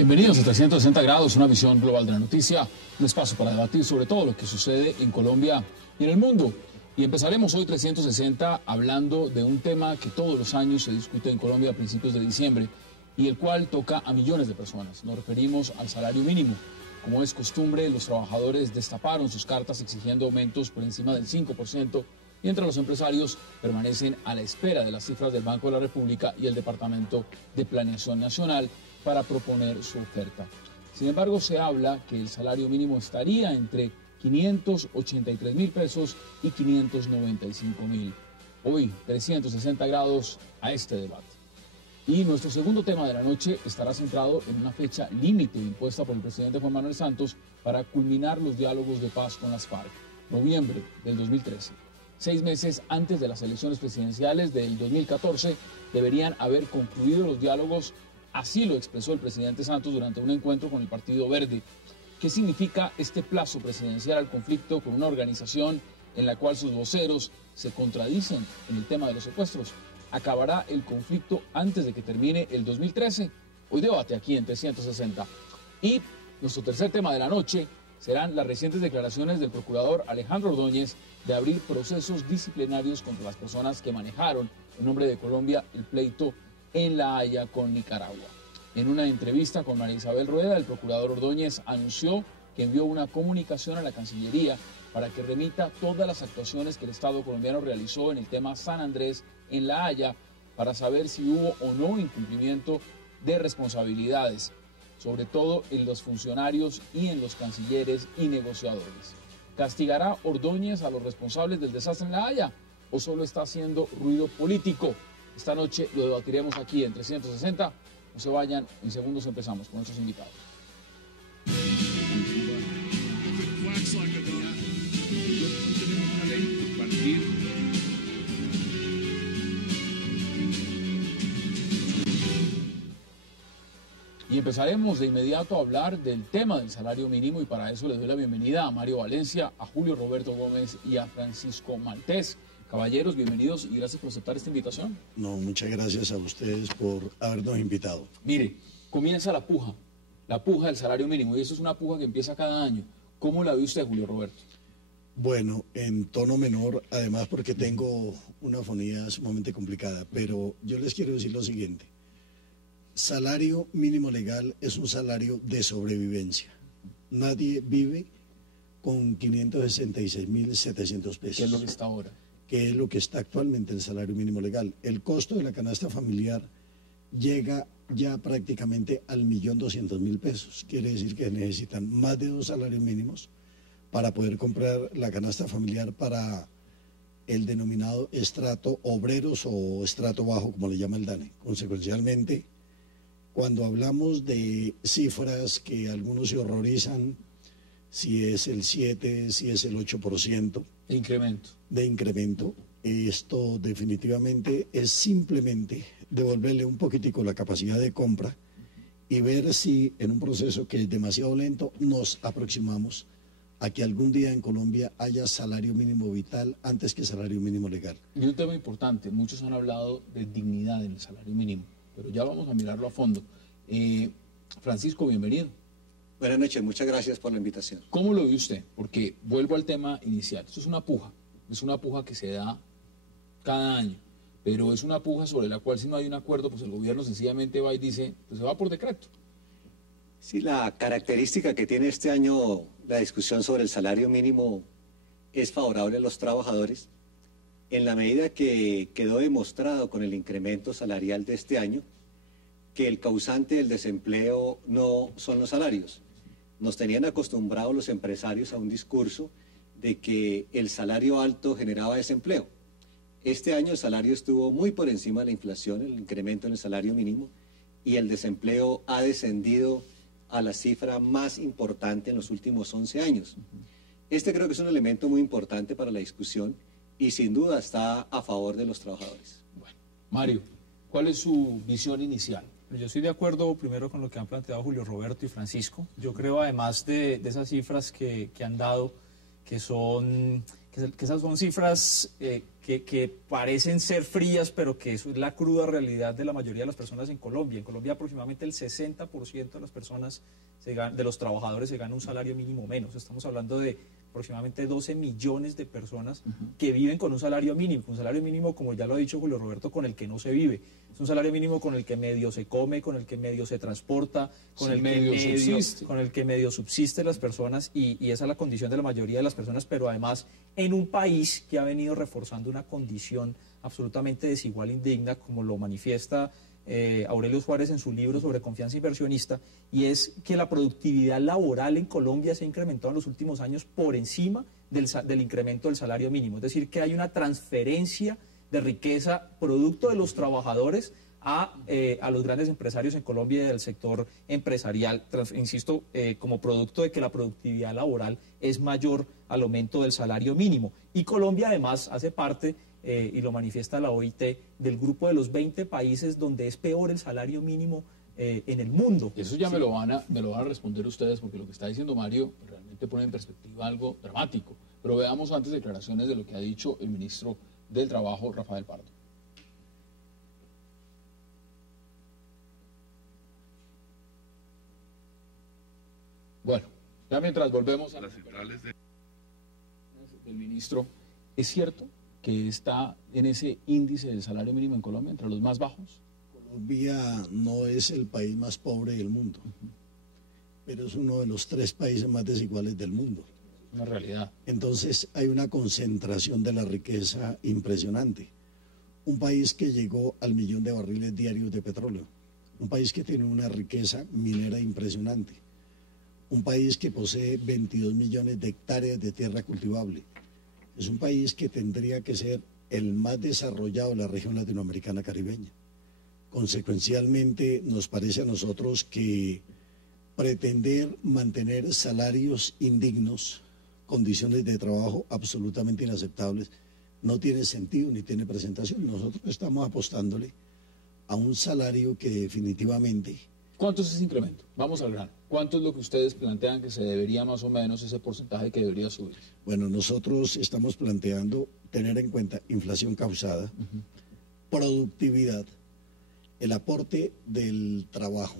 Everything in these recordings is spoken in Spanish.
Bienvenidos a 360 grados, una visión global de la noticia, un espacio para debatir sobre todo lo que sucede en Colombia y en el mundo. Y empezaremos hoy 360 hablando de un tema que todos los años se discute en Colombia a principios de diciembre y el cual toca a millones de personas. Nos referimos al salario mínimo. Como es costumbre, los trabajadores destaparon sus cartas exigiendo aumentos por encima del 5%, mientras los empresarios permanecen a la espera de las cifras del Banco de la República y el Departamento de Planeación Nacional para proponer su oferta. Sin embargo, se habla que el salario mínimo estaría entre 583.000 pesos y 595.000. Hoy, 360 grados a este debate. Y nuestro segundo tema de la noche estará centrado en una fecha límite impuesta por el presidente Juan Manuel Santos para culminar los diálogos de paz con las FARC, noviembre del 2013. 6 meses antes de las elecciones presidenciales del 2014 deberían haber concluido los diálogos. Así lo expresó el presidente Santos durante un encuentro con el Partido Verde. ¿Qué significa este plazo presidencial al conflicto con una organización en la cual sus voceros se contradicen en el tema de los secuestros? ¿Acabará el conflicto antes de que termine el 2013? Hoy debate aquí en 360. Y nuestro tercer tema de la noche serán las recientes declaraciones del procurador Alejandro Ordóñez de abrir procesos disciplinarios contra las personas que manejaron en nombre de Colombia el pleito en La Haya con Nicaragua. En una entrevista con María Isabel Rueda, el procurador Ordóñez anunció que envió una comunicación a la Cancillería para que remita todas las actuaciones que el Estado colombiano realizó en el tema San Andrés en La Haya para saber si hubo o no incumplimiento de responsabilidades, sobre todo en los funcionarios y en los cancilleres y negociadores. ¿Castigará Ordóñez a los responsables del desastre en La Haya o solo está haciendo ruido político? Esta noche lo debatiremos aquí en 360. No se vayan, en segundos empezamos con nuestros invitados. Y empezaremos de inmediato a hablar del tema del salario mínimo y para eso le doy la bienvenida a Mario Valencia, a Julio Roberto Gómez y a Francisco Maltés. Caballeros, bienvenidos y gracias por aceptar esta invitación. No, muchas gracias a ustedes por habernos invitado. Mire, comienza la puja del salario mínimo y eso es una puja que empieza cada año. ¿Cómo la ve usted, Julio Roberto? Bueno, en tono menor, además porque tengo una fonía sumamente complicada, pero yo les quiero decir lo siguiente. Salario mínimo legal es un salario de sobrevivencia. Nadie vive con 566.700 pesos. ¿Qué es lo que está ahora? Que es lo que está actualmente el salario mínimo legal. El costo de la canasta familiar llega ya prácticamente al 1.200.000 pesos. Quiere decir que necesitan más de 2 salarios mínimos para poder comprar la canasta familiar para el denominado estrato obreros o estrato bajo, como le llama el DANE. Consecuencialmente, cuando hablamos de cifras que algunos se horrorizan, si es el 7, si es el 8%. De incremento. Esto definitivamente es simplemente devolverle un poquitico la capacidad de compra y ver si en un proceso que es demasiado lento nos aproximamos a que algún día en Colombia haya salario mínimo vital antes que salario mínimo legal. Y un tema importante, muchos han hablado de dignidad en el salario mínimo, pero ya vamos a mirarlo a fondo. Francisco, bienvenido. Buenas noches, muchas gracias por la invitación. ¿Cómo lo ve usted? Porque vuelvo al tema inicial. Esto es una puja que se da cada año, pero es una puja sobre la cual si no hay un acuerdo, pues el gobierno sencillamente va y dice, pues se va por decreto. Sí, la característica que tiene este año la discusión sobre el salario mínimo es favorable a los trabajadores, en la medida que quedó demostrado con el incremento salarial de este año que el causante del desempleo no son los salarios. Nos tenían acostumbrados los empresarios a un discurso de que el salario alto generaba desempleo. Este año el salario estuvo muy por encima de la inflación, el incremento en el salario mínimo, y el desempleo ha descendido a la cifra más importante en los últimos 11 años. Este creo que es un elemento muy importante para la discusión y sin duda está a favor de los trabajadores. Bueno, Mario, ¿cuál es su visión inicial? Yo estoy de acuerdo primero con lo que han planteado Julio Roberto y Francisco. Yo creo además de esas cifras que han dado, que esas son cifras que que parecen ser frías, pero que eso es la cruda realidad de la mayoría de las personas en Colombia. En Colombia aproximadamente el 60% de las personas, de los trabajadores, se gana un salario mínimo menos. Estamos hablando de aproximadamente 12 millones de personas que viven con un salario mínimo, como ya lo ha dicho Julio Roberto, con el que no se vive. Es un salario mínimo con el que medio se come, con el que medio se transporta, con el que medio subsiste las personas, y esa es la condición de la mayoría de las personas, pero además en un país que ha venido reforzando una condición absolutamente desigual, indigna, como lo manifiesta Aurelio Suárez en su libro sobre confianza inversionista, y es que la productividad laboral en Colombia se ha incrementado en los últimos años por encima del incremento del salario mínimo. Es decir, que hay una transferencia de riqueza producto de los trabajadores a los grandes empresarios en Colombia y del sector empresarial, insisto, como producto de que la productividad laboral es mayor al aumento del salario mínimo. Y Colombia además hace parte, y lo manifiesta la OIT, del grupo de los 20 países donde es peor el salario mínimo en el mundo. Eso ya me lo van a responder ustedes, porque lo que está diciendo Mario realmente pone en perspectiva algo dramático. Pero veamos antes declaraciones de lo que ha dicho el ministro del Trabajo, Rafael Pardo. Bueno, ya mientras volvemos a las centrales del ministro, ¿es cierto que está en ese índice del salario mínimo en Colombia, entre los más bajos? Colombia no es el país más pobre del mundo, pero es uno de los 3 países más desiguales del mundo. Una realidad. Entonces hay una concentración de la riqueza impresionante. Un país que llegó al 1 millón de barriles diarios de petróleo, un país que tiene una riqueza minera impresionante, un país que posee 22 millones de hectáreas de tierra cultivable. Es un país que tendría que ser el más desarrollado de la región latinoamericana caribeña. Consecuencialmente, nos parece a nosotros que pretender mantener salarios indignos, condiciones de trabajo absolutamente inaceptables, no tiene sentido ni tiene presentación. Nosotros estamos apostándole a un salario que definitivamente... ¿Cuánto es ese incremento? Vamos al grano. ¿Cuánto es lo que ustedes plantean que se debería más o menos, ese porcentaje que debería subir? Bueno, nosotros estamos planteando tener en cuenta inflación causada, productividad, el aporte del trabajo,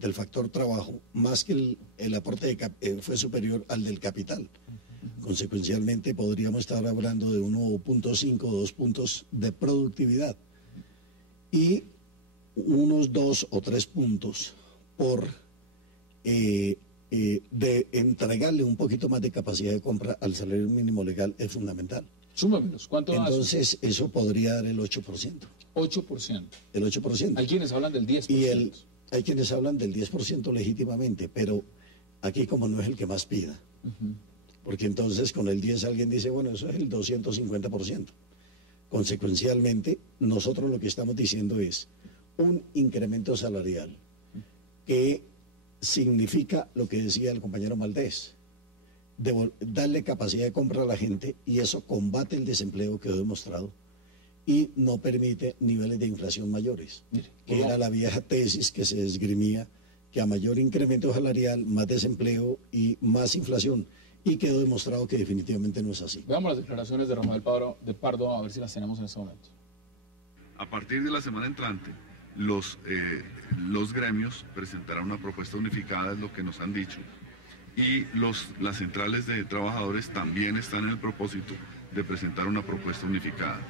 del factor trabajo, más que el aporte fue superior al del capital. Consecuencialmente podríamos estar hablando de 1.5 o 2 puntos de productividad y unos 2 o 3 puntos por de entregarle un poquito más de capacidad de compra al salario mínimo legal es fundamental. Súmamelos. ¿Cuánto da? Entonces eso podría dar el 8%. 8%. El 8%. Hay quienes hablan del 10%. Y hay quienes hablan del 10% legítimamente, pero aquí como no es el que más pida. Porque entonces con el 10 alguien dice, bueno, eso es el 250%. Consecuencialmente, nosotros lo que estamos diciendo es un incremento salarial que significa lo que decía el compañero Maldés, darle capacidad de compra a la gente, y eso combate el desempleo que he demostrado y no permite niveles de inflación mayores, que era la vieja tesis que se esgrimía, que a mayor incremento salarial, más desempleo y más inflación, y quedó demostrado que definitivamente no es así. Veamos las declaraciones de Rafael Pardo, a ver si las tenemos en este momento. A partir de la semana entrante, los gremios presentarán una propuesta unificada, es lo que nos han dicho, y las centrales de trabajadores también están en el propósito de presentar una propuesta unificada.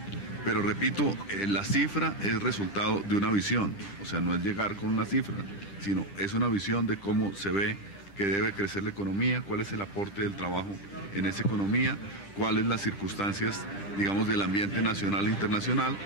Pero repito, la cifra es resultado de una visión, o sea, no es llegar con una cifra, sino es una visión de cómo se ve que debe crecer la economía, cuál es el aporte del trabajo en esa economía, cuáles las circunstancias, digamos, del ambiente nacional e internacional.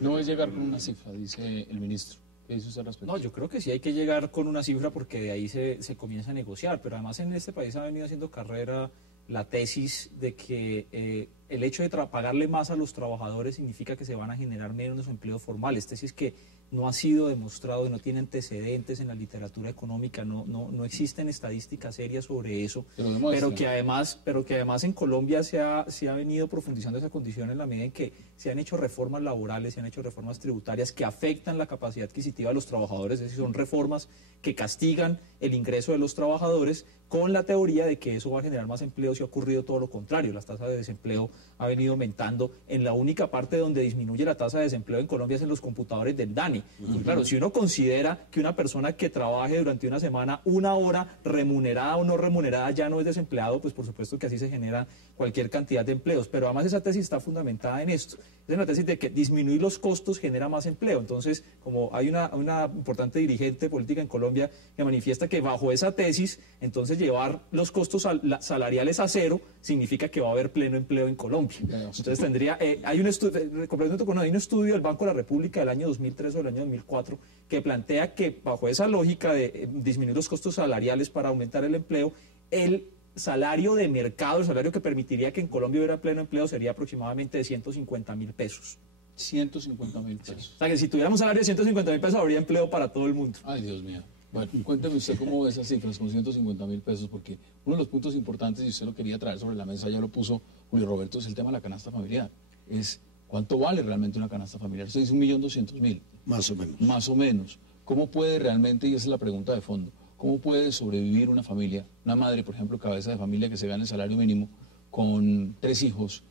No es llegar con una cifra, dice el ministro. ¿Qué dice usted al respecto? No, yo creo que sí hay que llegar con una cifra porque de ahí se comienza a negociar, pero además en este país ha venido haciendo carrera la tesis de que el hecho de pagarle más a los trabajadores significa que se van a generar menos empleos formales, tesis que no ha sido demostrado y no tiene antecedentes en la literatura económica, no existen estadísticas serias sobre eso, pero que además en Colombia se ha venido profundizando esa condición en la medida en que se han hecho reformas laborales, se han hecho reformas tributarias que afectan la capacidad adquisitiva de los trabajadores, es decir, son reformas que castigan el ingreso de los trabajadores con la teoría de que eso va a generar más empleo, si ha ocurrido todo lo contrario, las tasas de desempleo ha venido aumentando. En la única parte donde disminuye la tasa de desempleo en Colombia es en los computadores del DANE. Pues claro, si uno considera que una persona que trabaje durante una semana 1 hora, remunerada o no remunerada, ya no es desempleado, pues por supuesto que así se genera cualquier cantidad de empleos. Pero además esa tesis está fundamentada en esto. Es una tesis de que disminuir los costos genera más empleo. Entonces, como hay una importante dirigente política en Colombia que manifiesta que bajo esa tesis, entonces llevar los costos salariales a cero significa que va a haber pleno empleo en Colombia. Entonces tendría, hay un estudio del Banco de la República del año 2003 o del año 2004 que plantea que bajo esa lógica de disminuir los costos salariales para aumentar el empleo, el salario de mercado, el salario que permitiría que en Colombia hubiera pleno empleo sería aproximadamente de 150.000 pesos. 150.000 pesos. O sea que si tuviéramos salario de 150.000 pesos habría empleo para todo el mundo. Ay, Dios mío. Bueno, cuénteme usted cómo ve esas cifras con 150.000 pesos, porque uno de los puntos importantes, y usted lo quería traer sobre la mesa, ya lo puso Julio Roberto, es el tema de la canasta familiar. Es cuánto vale realmente una canasta familiar. Usted dice 1.200.000. Más o menos. Más o menos. ¿Cómo puede realmente, y esa es la pregunta de fondo, cómo puede sobrevivir una familia, una madre, por ejemplo, cabeza de familia que se gana el salario mínimo, con 3 hijos,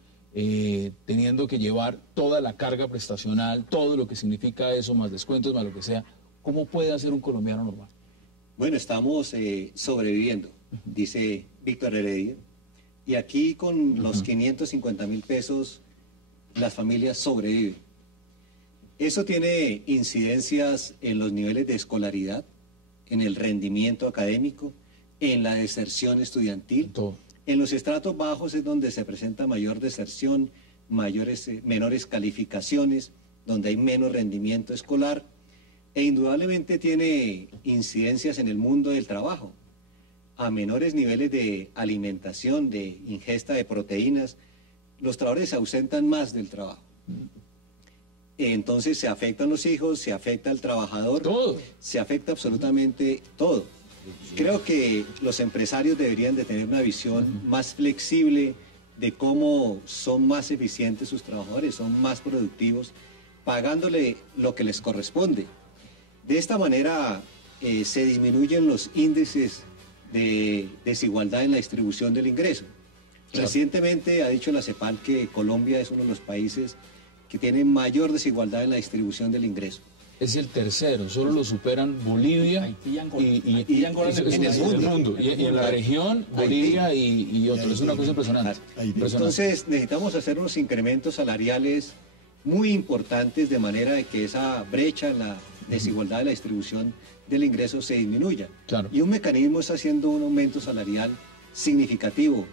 teniendo que llevar toda la carga prestacional, todo lo que significa eso, más descuentos, más lo que sea? ¿Cómo puede hacer un colombiano normal? Bueno, estamos sobreviviendo, dice Víctor Heredia, y aquí con los 550.000 pesos las familias sobreviven. Eso tiene incidencias en los niveles de escolaridad, en el rendimiento académico, en la deserción estudiantil. Todo. En los estratos bajos es donde se presenta mayor deserción, menores calificaciones, donde hay menos rendimiento escolar. E indudablemente tiene incidencias en el mundo del trabajo. A menores niveles de alimentación, de ingesta de proteínas, los trabajadores se ausentan más del trabajo. Entonces se afectan los hijos, se afecta al trabajador, todo. Se afecta absolutamente todo. Creo que los empresarios deberían de tener una visión más flexible de cómo son más eficientes sus trabajadores, son más productivos, pagándole lo que les corresponde. De esta manera se disminuyen los índices de desigualdad en la distribución del ingreso. Claro. Recientemente ha dicho la CEPAL que Colombia es uno de los países que tiene mayor desigualdad en la distribución del ingreso. Es el tercero, solo lo superan Bolivia Haití y Angola. y Angola en el mundo. Y en la región, Bolivia y otros. Es una cosa impresionante. Entonces necesitamos hacer unos incrementos salariales muy importantes de manera de que esa brecha en la desigualdad de la distribución del ingreso se disminuya. Claro. Y un mecanismo está haciendo un aumento salarial significativo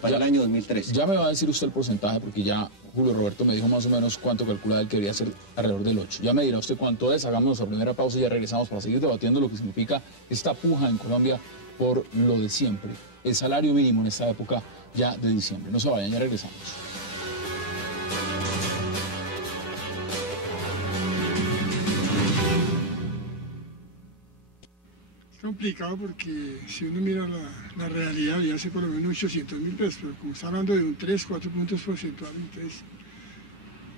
para el año 2013. Ya me va a decir usted el porcentaje, porque ya Julio Roberto me dijo más o menos cuánto calculaba él que debería ser alrededor del 8. Ya me dirá usted cuánto es. Hagamos nuestra primera pausa y ya regresamos para seguir debatiendo lo que significa esta puja en Colombia por lo de siempre. El salario mínimo en esta época ya de diciembre. No se vayan, ya regresamos. Complicado porque si uno mira la realidad ya hace por lo menos 800.000 pesos, pero como está hablando de un 3-4 puntos porcentuales, entonces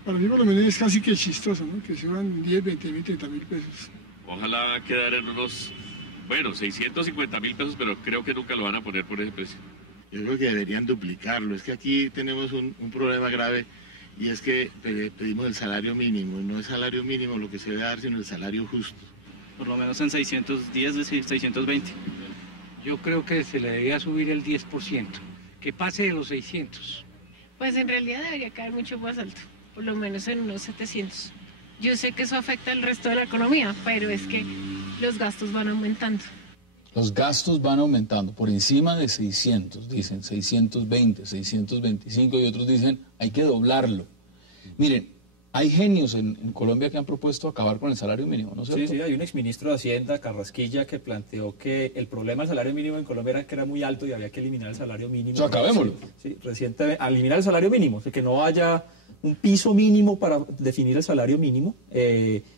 para mí por lo menos es casi que chistoso, ¿no? Que suban 10, 20.000, 30.000 pesos. Ojalá quedar en unos, 650.000 pesos, pero creo que nunca lo van a poner por ese precio. Yo creo que deberían duplicarlo. Es que aquí tenemos un problema grave y es que pedimos el salario mínimo. No es salario mínimo lo que se debe dar, sino el salario justo. Por lo menos en 610, 620. Yo creo que se le debería subir el 10%, que pase de los 600. Pues en realidad debería quedar mucho más alto, por lo menos en unos 700. Yo sé que eso afecta al resto de la economía, pero es que los gastos van aumentando. Los gastos van aumentando por encima de 600, dicen 620, 625 y otros dicen hay que doblarlo. Miren, hay genios en Colombia que han propuesto acabar con el salario mínimo, ¿no es cierto? Sí, hay un exministro de Hacienda, Carrasquilla, que planteó que el problema del salario mínimo en Colombia era que era muy alto y había que eliminar el salario mínimo. O sea, acabémoslo. Sí, recientemente, eliminar el salario mínimo, que no haya un piso mínimo para definir el salario mínimo,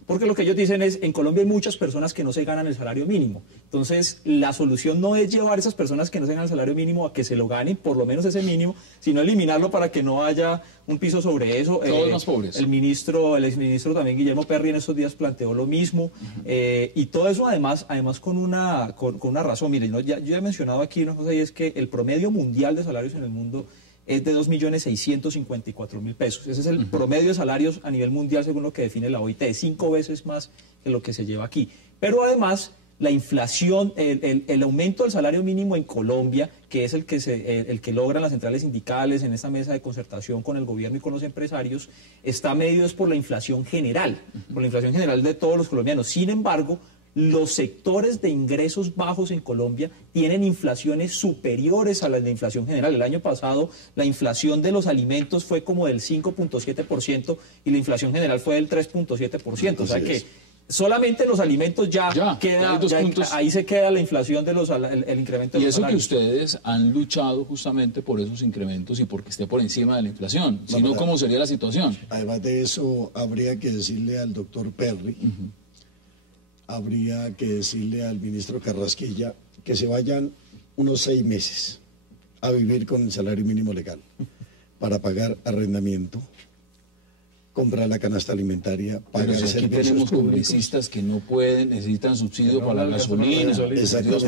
porque lo que ellos dicen es, en Colombia hay muchas personas que no se ganan el salario mínimo, entonces la solución no es llevar a esas personas que no se ganan el salario mínimo a que se lo ganen, por lo menos ese mínimo, sino eliminarlo para que no haya un piso sobre eso. Todos más pobres. El exministro también, Guillermo Perry, en estos días planteó lo mismo, y todo eso además con una razón. Miren, yo ya he mencionado aquí una cosa, y es que el promedio mundial de salarios en el mundo es de 2.654.000 pesos. Ese es el promedio de salarios a nivel mundial según lo que define la OIT, 5 veces más que lo que se lleva aquí. Pero además, la inflación, el aumento del salario mínimo en Colombia, que es el que logran las centrales sindicales en esta mesa de concertación con el gobierno y con los empresarios, está medido es por la inflación general, por la inflación general de todos los colombianos. Sin embargo, los sectores de ingresos bajos en Colombia tienen inflaciones superiores a las de inflación general. El año pasado la inflación de los alimentos fue como del 5.7% y la inflación general fue del 3.7%. O sea que solamente los alimentos ahí se queda la inflación de el incremento de los salarios. Y eso que ustedes han luchado justamente por esos incrementos y porque esté por encima de la inflación. Si no, ¿cómo sería la situación? Además de eso, habría que decirle al doctor Perry, habría que decirle al ministro Carrasquilla que se vayan unos 6 meses a vivir con el salario mínimo legal para pagar arrendamiento, comprar la canasta alimentaria, pagar servicios públicos. Aquí tenemos congresistas que no pueden, necesitan subsidio para la gasolina,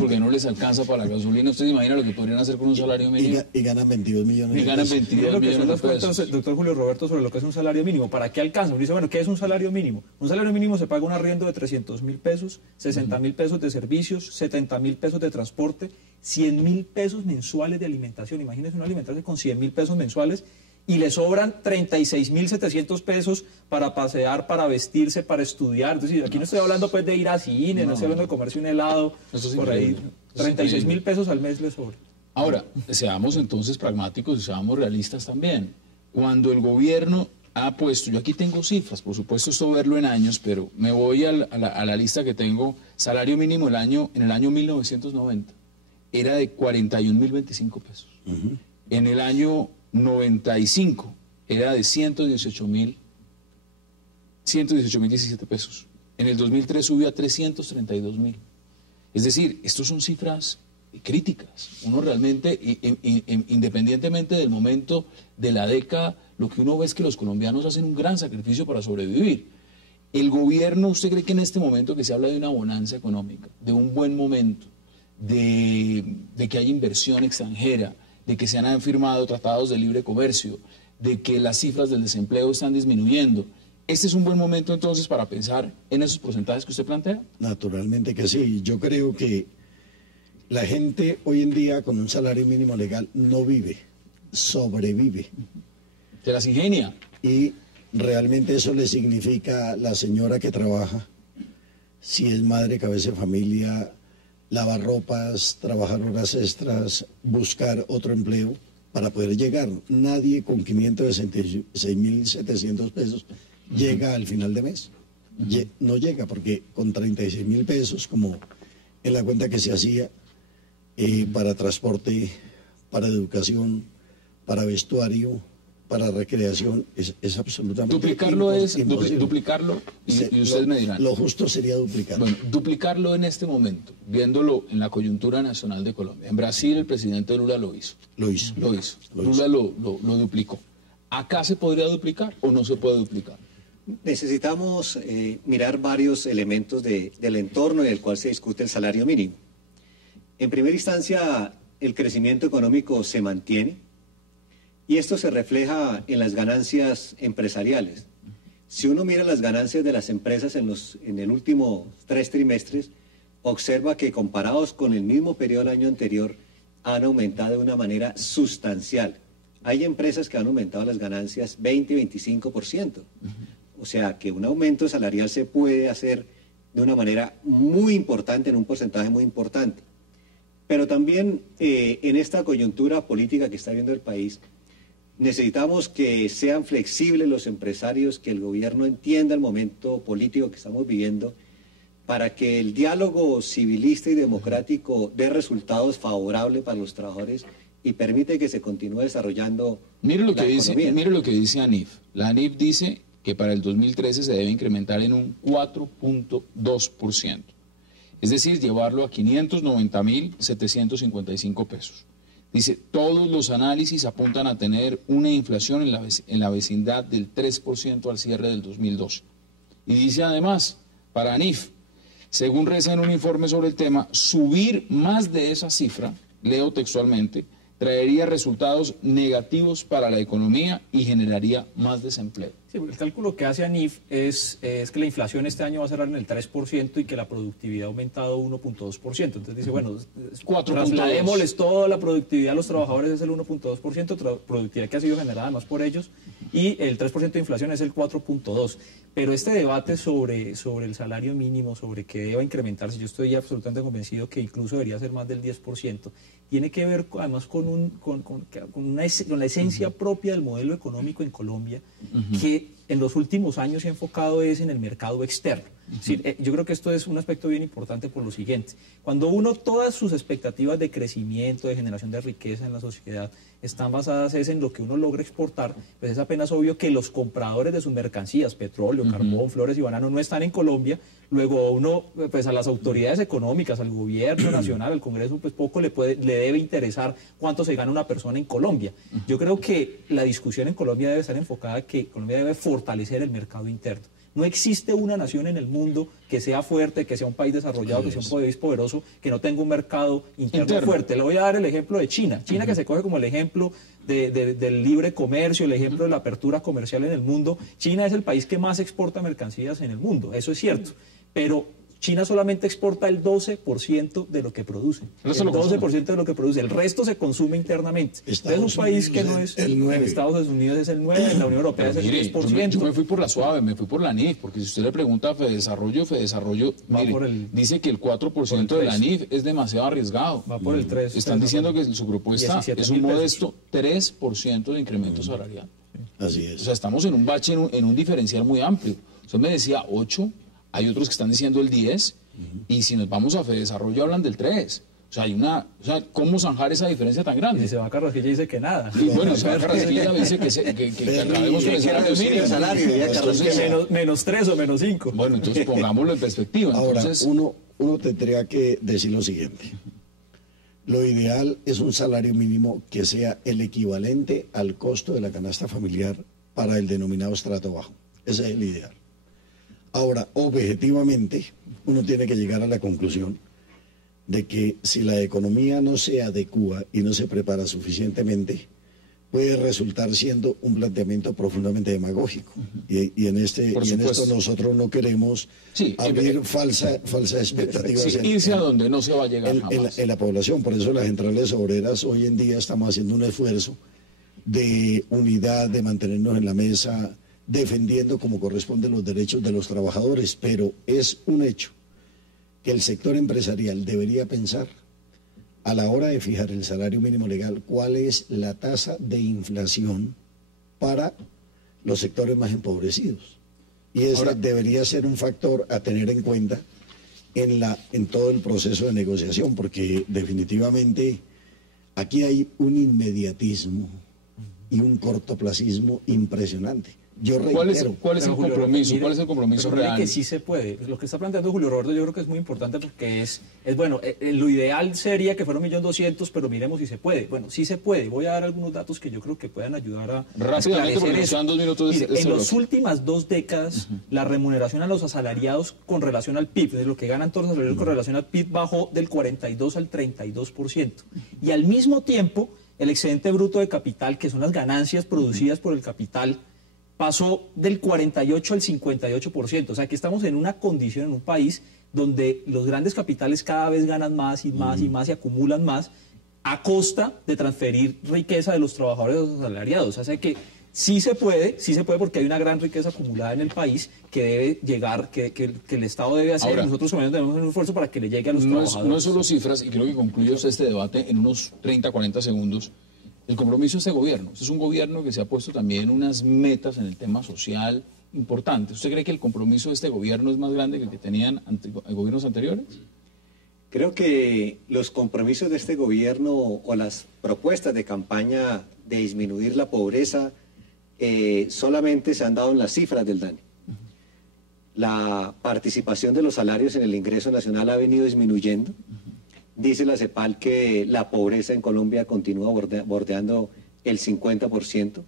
porque no les alcanza para la gasolina. ¿Usted se imagina lo que podrían hacer con un salario mínimo? Y ganan 22 millones de pesos. Y ganan 22 millones de pesos. Doctor Julio Roberto, sobre lo que es un salario mínimo, ¿para qué alcanza? Uno dice, bueno, ¿qué es un salario mínimo? Un salario mínimo se paga un arriendo de 300.000 pesos, 60.000 pesos de servicios, 70.000 pesos de transporte, 100.000 pesos mensuales de alimentación. Imagínese una alimentación con 100.000 pesos mensuales, y le sobran 36.700 pesos para pasear, para vestirse, para estudiar. Es decir, aquí no estoy hablando pues de ir a cine, no estoy hablando de comerse un helado, por ahí 36.000 pesos al mes le sobran. Ahora, seamos entonces pragmáticos y seamos realistas también. Cuando el gobierno ha puesto, yo aquí tengo cifras, por supuesto esto verlo en años, pero me voy a la lista que tengo, salario mínimo en el año 1990, era de 41.025 pesos. En el año 95 era de 118.017 pesos. En el 2003 subió a 332.000. Es decir, estas son cifras críticas. Uno realmente, independientemente del momento de la década, lo que uno ve es que los colombianos hacen un gran sacrificio para sobrevivir. El gobierno, ¿usted cree que en este momento que se habla de una bonanza económica, de un buen momento, de que hay inversión extranjera, de que se han firmado tratados de libre comercio, de que las cifras del desempleo están disminuyendo, ¿este es un buen momento entonces para pensar en esos porcentajes que usted plantea? Naturalmente que sí. Yo creo que la gente hoy en día con un salario mínimo legal no vive, sobrevive. Se las ingenia. Y realmente eso le significa a la señora que trabaja, si es madre, cabeza de familia, lavar ropas, trabajar horas extras, buscar otro empleo para poder llegar. Nadie con 566.700 pesos llega al final de mes. No llega porque con 36.000 pesos, como en la cuenta que se hacía, para transporte, para educación, para vestuario, para recreación, es absolutamente duplicarlo duplicarlo y ustedes me dirán. Lo justo sería duplicarlo. Bueno, duplicarlo en este momento, viéndolo en la coyuntura nacional de Colombia. En Brasil el presidente Lula lo hizo. Lula lo duplicó. ¿Acá se podría duplicar o no se puede duplicar? Necesitamos mirar varios elementos del entorno en el cual se discute el salario mínimo. En primera instancia, el crecimiento económico se mantiene. Y esto se refleja en las ganancias empresariales. Si uno mira las ganancias de las empresas en el último 3 trimestres, observa que comparados con el mismo periodo del año anterior, han aumentado de una manera sustancial. Hay empresas que han aumentado las ganancias 20-25%. O sea que un aumento salarial se puede hacer de una manera muy importante, en un porcentaje muy importante. Pero también en esta coyuntura política que está viendo el país, necesitamos que sean flexibles los empresarios, que el gobierno entienda el momento político que estamos viviendo, para que el diálogo civilista y democrático dé resultados favorables para los trabajadores y permite que se continúe desarrollando la economía. Mire lo que dice ANIF. La ANIF dice que para el 2013 se debe incrementar en un 4.2%. Es decir, llevarlo a 590.755 pesos. Dice, todos los análisis apuntan a tener una inflación en la vecindad del 3% al cierre del 2012. Y dice además, para ANIF, según reza en un informe sobre el tema, subir más de esa cifra, leo textualmente, traería resultados negativos para la economía y generaría más desempleo. Sí, el cálculo que hace ANIF es que la inflación este año va a cerrar en el 3% y que la productividad ha aumentado 1.2%. Entonces dice, bueno, trasladémosles toda la productividad a los trabajadores es el 1.2%, productividad que ha sido generada además por ellos, y el 3% de inflación es el 4.2%. Pero este debate sobre el salario mínimo, sobre que deba incrementarse, yo estoy absolutamente convencido que incluso debería ser más del 10%, tiene que ver además con la esencia propia del modelo económico en Colombia, que en los últimos años se ha enfocado es en el mercado externo. Es decir, yo creo que esto es un aspecto bien importante por lo siguiente. Cuando uno, todas sus expectativas de crecimiento, de generación de riqueza en la sociedad, están basadas es en lo que uno logra exportar, pues es apenas obvio que los compradores de sus mercancías, petróleo, carbón, flores y bananos, no están en Colombia. Luego uno, pues a las autoridades económicas, al gobierno nacional, al Congreso, pues poco le debe interesar cuánto se gana una persona en Colombia. Yo creo que la discusión en Colombia debe estar enfocada a que Colombia debe fortalecer el mercado interno. No existe una nación en el mundo que sea fuerte, que sea un país desarrollado, que sea un país poderoso, que no tenga un mercado interno fuerte. Le voy a dar el ejemplo de China. China, que se coge como el ejemplo del libre comercio, el ejemplo de la apertura comercial en el mundo. China es el país que más exporta mercancías en el mundo, eso es cierto. Pero China solamente exporta el 12% de lo que produce. El 12% de lo que produce. El resto se consume internamente. Es un país que no es... En Estados Unidos es el 9%, en la Unión Europea es el 10%. Yo me fui por la suave, me fui por la ANIF, porque si usted le pregunta a Fedesarrollo, mire, dice que el 4% de la ANIF es demasiado arriesgado. Va por el 3%. Están diciendo que su propuesta es un modesto 3% de incremento salarial. Así es. O sea, estamos en un bache, en un diferencial muy amplio. Usted me decía 8%. Hay otros que están diciendo el 10, y si nos vamos a Fedesarrollo hablan del 3. O sea, ¿cómo zanjar esa diferencia tan grande? Y se va a Carrasquilla y dice que nada. Y bueno, se va a Carrasquilla dice que acabemos con el salario. Menos 3 o menos 5. Bueno, entonces pongámoslo en perspectiva. Ahora, entonces, uno tendría que decir lo siguiente. Lo ideal es un salario mínimo que sea el equivalente al costo de la canasta familiar para el denominado estrato bajo. Ese es el ideal. Ahora, objetivamente, uno tiene que llegar a la conclusión de que si la economía no se adecúa y no se prepara suficientemente, puede resultar siendo un planteamiento profundamente demagógico. Y en esto nosotros no queremos abrir falsas expectativas. Irse a donde no se va a llegar en la población. Por eso las centrales obreras hoy en día estamos haciendo un esfuerzo de unidad, de mantenernos en la mesa, defendiendo como corresponde los derechos de los trabajadores, pero es un hecho que el sector empresarial debería pensar a la hora de fijar el salario mínimo legal cuál es la tasa de inflación para los sectores más empobrecidos. Y ese debería ser un factor a tener en cuenta en todo el proceso de negociación, porque definitivamente aquí hay un inmediatismo y un cortoplacismo impresionante. Yo reitero, ¿Cuál es el compromiso? ¿Cuál es el compromiso real? Que sí se puede. Lo que está planteando Julio Roberto yo creo que es muy importante porque es bueno, lo ideal sería que fuera 1.200.000, pero miremos si se puede. Bueno, sí se puede. Voy a dar algunos datos que yo creo que puedan ayudar a rápidamente, porque nos quedan 2 minutos. En las últimas 2 décadas, la remuneración a los asalariados con relación al PIB, es lo que ganan todos los asalariados con relación al PIB, bajó del 42 al 32%. Y al mismo tiempo, el excedente bruto de capital, que son las ganancias producidas por el capital, pasó del 48 al 58%. O sea, que estamos en una condición, en un país donde los grandes capitales cada vez ganan más y más y más y acumulan más a costa de transferir riqueza de los trabajadores a los asalariados. O sea, que sí se puede porque hay una gran riqueza acumulada en el país que debe llegar, que el Estado debe hacer. Ahora, nosotros también debemos hacer un esfuerzo para que le llegue a los trabajadores. No es solo cifras, y creo que concluyo este debate en unos 30, 40 segundos. El compromiso de este gobierno. Este es un gobierno que se ha puesto también unas metas en el tema social importantes. ¿Usted cree que el compromiso de este gobierno es más grande que el que tenían gobiernos anteriores? Creo que los compromisos de este gobierno o las propuestas de campaña de disminuir la pobreza solamente se han dado en las cifras del DANE. La participación de los salarios en el ingreso nacional ha venido disminuyendo. Dice la CEPAL que la pobreza en Colombia continúa bordeando el 50%.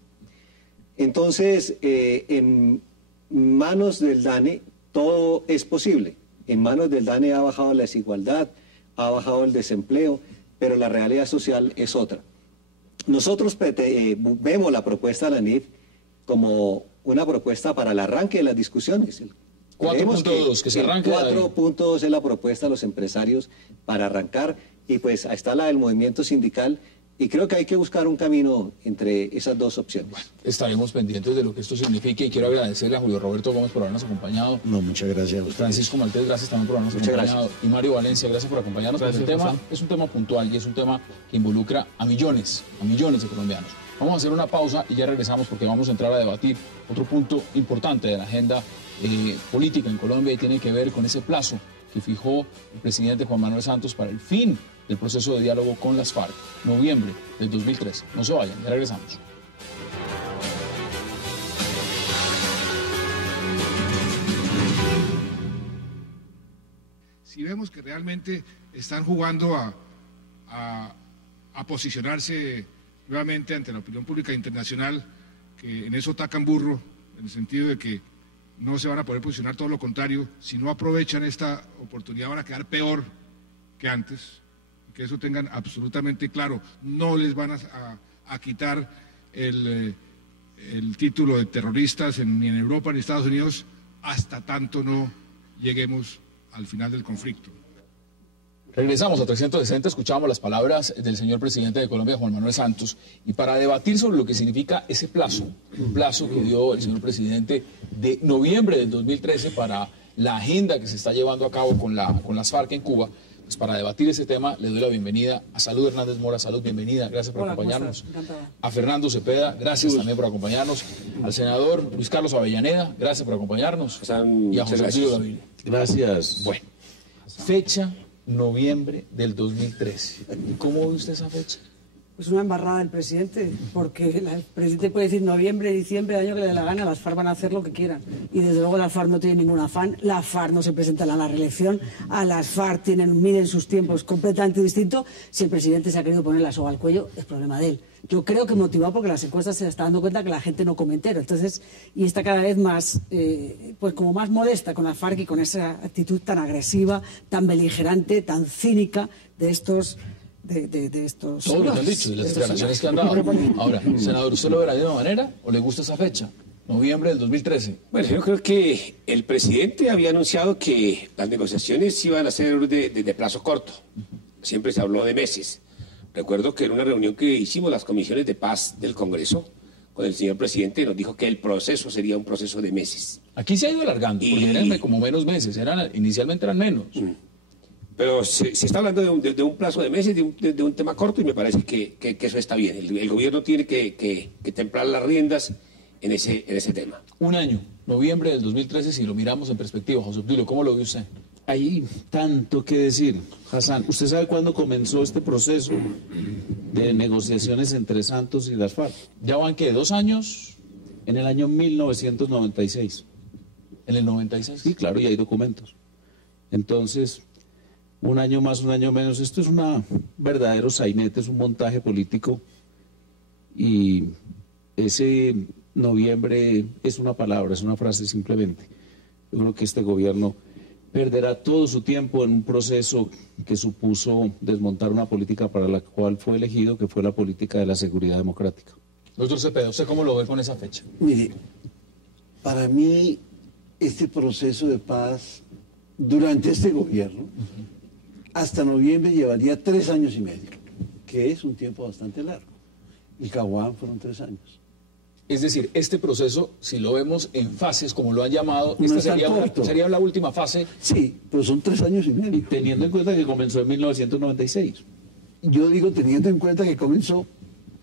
Entonces, en manos del DANE todo es posible. En manos del DANE ha bajado la desigualdad, ha bajado el desempleo, pero la realidad social es otra. Nosotros vemos la propuesta de la NIF como una propuesta para el arranque de las discusiones. 4.2, que se arranque. 4.2 es la propuesta de los empresarios para arrancar, y pues ahí está la del movimiento sindical, y creo que hay que buscar un camino entre esas dos opciones. Bueno, estaremos pendientes de lo que esto signifique, y quiero agradecerle a Julio Roberto Gómez por habernos acompañado. No, muchas gracias a usted. Francisco Maltés, gracias también por habernos acompañado. Y Mario Valencia, gracias por acompañarnos. Gracias, porque el tema es un tema puntual y es un tema que involucra a millones de colombianos. Vamos a hacer una pausa y ya regresamos, porque vamos a entrar a debatir otro punto importante de la agenda política en Colombia, y tiene que ver con ese plazo que fijó el presidente Juan Manuel Santos para el fin del proceso de diálogo con las FARC, noviembre del 2013. No se vayan, ya regresamos. Si vemos que realmente están jugando a posicionarse nuevamente ante la opinión pública internacional, que en eso tacan burro, en el sentido de que no se van a poder posicionar, todo lo contrario, si no aprovechan esta oportunidad van a quedar peor que antes, que eso tengan absolutamente claro. No les van a quitar el título de terroristas ni en Europa ni en Estados Unidos hasta tanto no lleguemos al final del conflicto. Regresamos a 360, escuchamos las palabras del señor presidente de Colombia, Juan Manuel Santos, y para debatir sobre lo que significa ese plazo, un plazo que dio el señor presidente de noviembre del 2013 para la agenda que se está llevando a cabo con las FARC en Cuba, pues para debatir ese tema le doy la bienvenida a Salud Hernández Mora. Salud, bienvenida, gracias por acompañarnos. A Fernando Cepeda, gracias también por acompañarnos. Al senador Luis Carlos Avellaneda, gracias por acompañarnos. Y a José Luis Gaviria. Gracias. Bueno, fecha noviembre del 2013. ¿Cómo ve usted esa fecha? Pues una embarrada del presidente, porque el presidente puede decir noviembre, diciembre, el año que le dé la gana, las FARC van a hacer lo que quieran. Y desde luego las FARC no tienen ningún afán, las FARC no se presentan a la reelección, a las FARC miden sus tiempos completamente distintos. Si el presidente se ha querido poner la soga al cuello, es problema de él. Yo creo que motivado porque las encuestas se está dando cuenta que la gente no come entero. Entonces, y está cada vez más, pues como más modesta con la FARC y con esa actitud tan agresiva, tan beligerante, tan cínica de estos... De estos todo lo que han dicho, de las declaraciones que han dado. Ahora, senador, ¿usted lo ve de la misma manera o le gusta esa fecha? Noviembre del 2013. Bueno, yo creo que el presidente había anunciado que las negociaciones iban a ser de plazo corto. Siempre se habló de meses. Recuerdo que en una reunión que hicimos las comisiones de paz del Congreso con el señor presidente, nos dijo que el proceso sería un proceso de meses. Aquí se ha ido alargando, porque eran como menos meses, inicialmente eran menos. Pero se está hablando de un plazo de meses, de un tema corto, y me parece que eso está bien. El gobierno tiene que templar las riendas en ese tema. Un año, noviembre del 2013, si lo miramos en perspectiva. José Obdulio, ¿cómo lo ve usted? Hay tanto que decir, Hassan. ¿Usted sabe cuándo comenzó este proceso de negociaciones entre Santos y las FARC? ¿Ya van qué, 2 años? En el año 1996. ¿En el 96? Sí, claro, y hay documentos. Entonces... un año más, un año menos. Esto es un verdadero sainete, es un montaje político. Y ese noviembre es una palabra, es una frase simplemente. Yo creo que este gobierno perderá todo su tiempo en un proceso que supuso desmontar una política para la cual fue elegido, que fue la política de la seguridad democrática. Doctor Cepeda, ¿usted cómo lo ve con esa fecha? Mire, para mí este proceso de paz durante este gobierno hasta noviembre llevaría 3 años y medio, que es un tiempo bastante largo. El Caguán fueron 3 años. Es decir, este proceso, si lo vemos en fases, como lo han llamado, No esta sería la última fase. Sí, pero son 3 años y medio. Y teniendo en cuenta que comenzó en 1996. Yo digo teniendo en cuenta que comenzó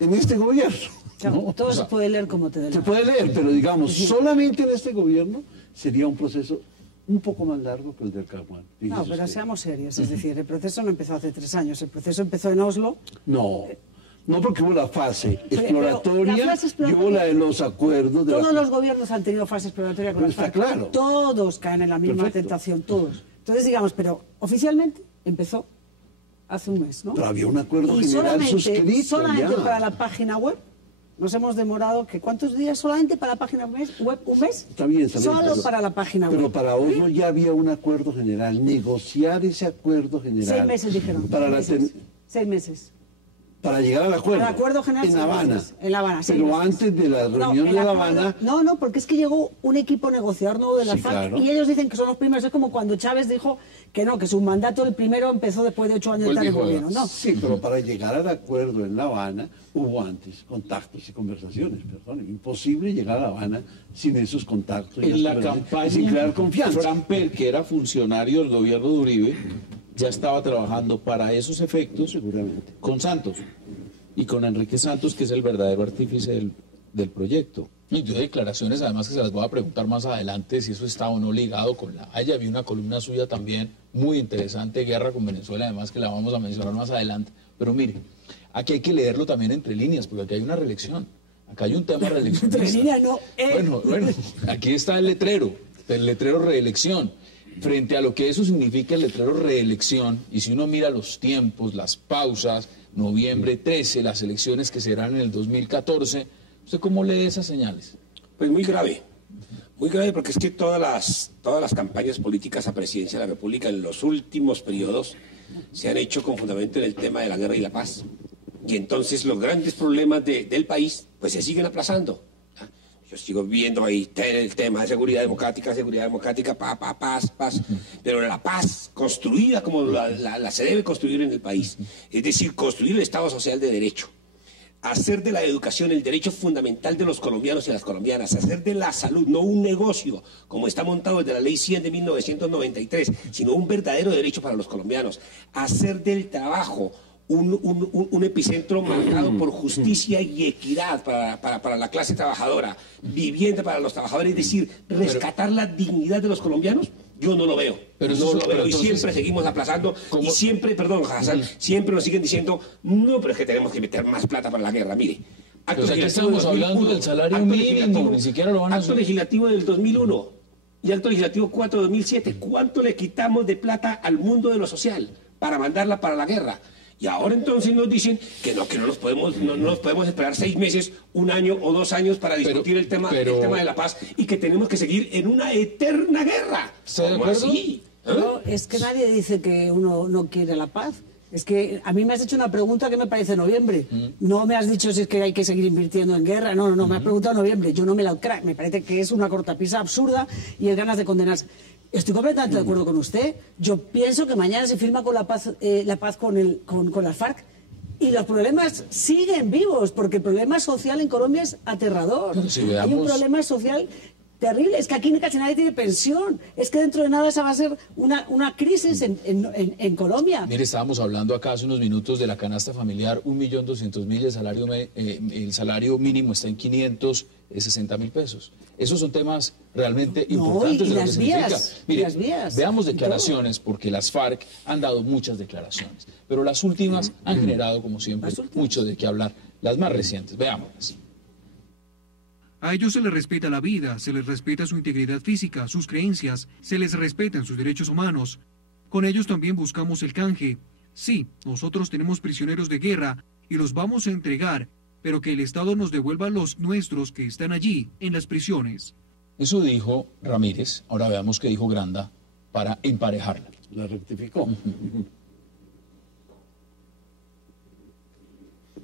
en este gobierno. ¿no? Todo se puede leer como te dé la Se puede leer, pero digamos, solamente en este gobierno sería un proceso un poco más largo que el del Caguán. No, pero seamos serios, es decir, el proceso no empezó hace 3 años, el proceso empezó en Oslo. No, porque hubo la fase exploratoria y hubo la de los acuerdos. Todos los gobiernos han tenido fase exploratoria con las FARC. Claro. Todos caen en la misma tentación, todos. Entonces, digamos, pero oficialmente empezó hace un mes, ¿no? Pero había un acuerdo general suscrito solamente ya. para la página web. Nos hemos demorado, ¿cuántos días solamente para la página web? ¿Un mes? Está bien, Solo para la página web. Pero para Oslo ya había un acuerdo general, negociar ese acuerdo general. 6 meses dijeron. Para 6 meses. para llegar al acuerdo. El acuerdo general en La Habana. En La Habana, sí. Pero antes de la reunión de La Habana... No, porque es que llegó un equipo negociador nuevo de la FARC, claro. y ellos dicen que son los primeros. Es como cuando Chávez dijo que no, que su mandato el primero empezó después de 8 años de estar en el gobierno. No. Sí, pero para llegar al acuerdo en La Habana hubo antes contactos y conversaciones. Perdón, imposible llegar a La Habana sin esos contactos. En la campaña, sin crear confianza. Fran Per, que era funcionario del gobierno de Uribe, ya estaba trabajando para esos efectos, seguramente, con Santos y con Enrique Santos, que es el verdadero artífice del proyecto. Y yo declaraciones, además, que se las voy a preguntar más adelante si eso está o no ligado con la Haya. Vi una columna suya también muy interesante, Guerra con Venezuela, además, que la vamos a mencionar más adelante. Pero mire, aquí hay que leerlo también entre líneas, porque aquí hay una reelección. Acá hay un tema de reelección. Entre líneas no. Bueno, aquí está el letrero reelección. Frente a lo que eso significa el letrero reelección, y si uno mira los tiempos, las pausas, noviembre 13, las elecciones que serán en el 2014, ¿usted cómo lee esas señales? Pues muy grave porque es que todas las campañas políticas a presidencia de la República en los últimos periodos se han hecho con fundamento en el tema de la guerra y la paz. Y entonces los grandes problemas del país pues se siguen aplazando. Yo sigo viendo ahí el tema de seguridad democrática, paz, pero la paz construida como la se debe construir en el país, es decir, construir el Estado social de derecho, hacer de la educación el derecho fundamental de los colombianos y las colombianas, hacer de la salud no un negocio, como está montado desde la Ley 100 de 1993, sino un verdadero derecho para los colombianos, hacer del trabajo un epicentro marcado por justicia y equidad para la clase trabajadora, vivienda para los trabajadores, es decir, rescatar la dignidad de los colombianos. Yo no lo veo, y siempre seguimos aplazando, y siempre, perdón, Hassan, siempre nos siguen diciendo, no, pero es que tenemos que meter más plata para la guerra, mire. Pero aquí estamos hablando del salario mínimo, ni siquiera lo van a Acto legislativo del 2001 y acto legislativo 4 de 2007, ¿cuánto le quitamos de plata al mundo de lo social para mandarla para la guerra? Y ahora entonces nos dicen que no nos podemos esperar 6 meses, 1 año o 2 años para discutir el tema de la paz, y que tenemos que seguir en una eterna guerra. ¿Cómo así? No, es que nadie dice que uno no quiere la paz. Es que a mí me has hecho una pregunta que me parece noviembre. No me has dicho si es que hay que seguir invirtiendo en guerra. No, me has preguntado noviembre. Yo no me la creo. Me parece que es una cortapisa absurda y es ganas de condenarse. Estoy completamente de acuerdo con usted. Yo pienso que mañana se firma con la paz con la FARC y los problemas siguen vivos, porque el problema social en Colombia es aterrador. Hay un problema social terrible. Es que aquí casi nadie tiene pensión. Es que dentro de nada esa va a ser una crisis en Colombia. Mire, estábamos hablando acá hace unos minutos de la canasta familiar, 1.200.000, el salario mínimo está en 560.000 pesos. Esos son temas realmente importantes de lo que significa. Mire, veamos declaraciones, porque las FARC han dado muchas declaraciones, pero las últimas han generado, como siempre, mucho de qué hablar. Las más recientes, veámoslas. A ellos se les respeta la vida, se les respeta su integridad física, sus creencias, se les respetan sus derechos humanos. Con ellos también buscamos el canje. Sí, nosotros tenemos prisioneros de guerra y los vamos a entregar, pero que el Estado nos devuelva a los nuestros que están allí, en las prisiones. Eso dijo Ramírez, ahora veamos qué dijo Granda para emparejarla. La rectificó.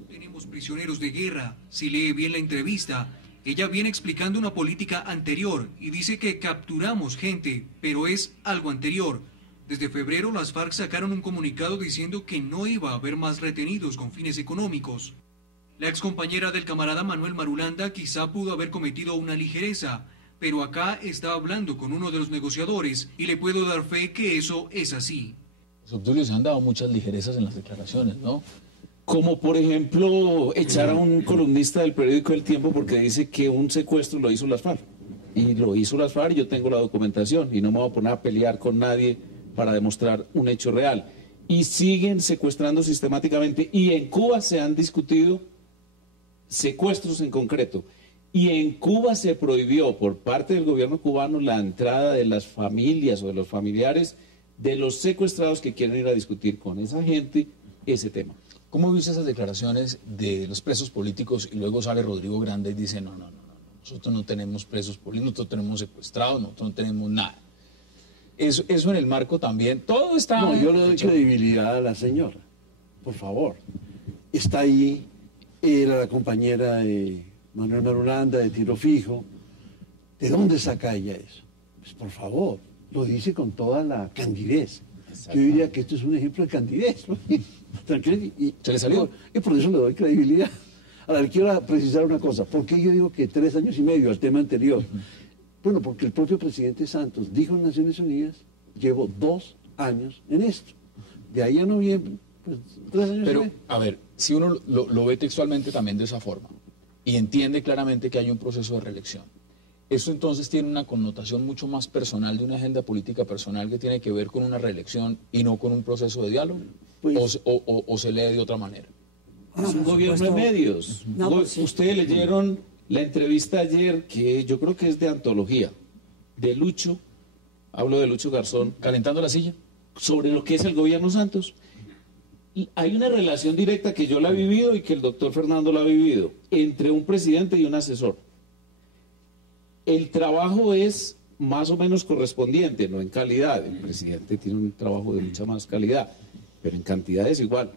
Tenemos prisioneros de guerra. Si lee bien la entrevista, ella viene explicando una política anterior y dice que capturamos gente, pero es algo anterior. Desde febrero las FARC sacaron un comunicado diciendo que no iba a haber más retenidos con fines económicos. La excompañera del camarada Manuel Marulanda quizá pudo haber cometido una ligereza, pero acá está hablando con uno de los negociadores y le puedo dar fe que eso es así. Obdulio, se han dado muchas ligerezas en las declaraciones, ¿no? Como por ejemplo echar a un columnista del periódico El Tiempo porque dice que un secuestro lo hizo las FARC. Y lo hizo las FARC, yo tengo la documentación y no me voy a poner a pelear con nadie para demostrar un hecho real. Y siguen secuestrando sistemáticamente, y en Cuba se han discutido secuestros en concreto. Y en Cuba se prohibió por parte del gobierno cubano la entrada de las familias o de los familiares de los secuestrados que quieren ir a discutir con esa gente ese tema. ¿Cómo viste esas declaraciones de los presos políticos y luego sale Rodrigo Granda y dice no, nosotros no tenemos presos políticos, nosotros tenemos secuestrados, nosotros no tenemos nada? Eso en el marco también, todo está... No, yo le doy credibilidad a la señora, por favor. está ahí, era la compañera de Manuel Marulanda, de Tiro Fijo. ¿De dónde saca ella eso? Pues por favor, lo dice con toda la candidez. Yo diría que esto es un ejemplo de candidez. ¿Se le salió? Y por eso le doy credibilidad. Ahora, le quiero precisar una cosa. ¿Por qué yo digo que 3 años y medio al tema anterior? Bueno, porque el propio presidente Santos dijo en Naciones Unidas, llevo 2 años en esto. De ahí a noviembre, pues 3 años Pero, y medio. a ver, si uno lo ve textualmente también de esa forma y entiende claramente que hay un proceso de reelección, eso entonces tiene una connotación mucho más personal, de una agenda política personal que tiene que ver con una reelección y no con un proceso de diálogo, o se lee de otra manera. Es un gobierno de medios. Ustedes leyeron la entrevista ayer, que yo creo que es de antología, de Lucho, hablo de Lucho Garzón, calentando la silla, sobre lo que es el gobierno Santos. Y hay una relación directa que yo la he vivido y que el doctor Fernando la ha vivido, entre un presidente y un asesor. El trabajo es más o menos correspondiente, no en calidad. El presidente tiene un trabajo de mucha más calidad, pero en cantidad es igual.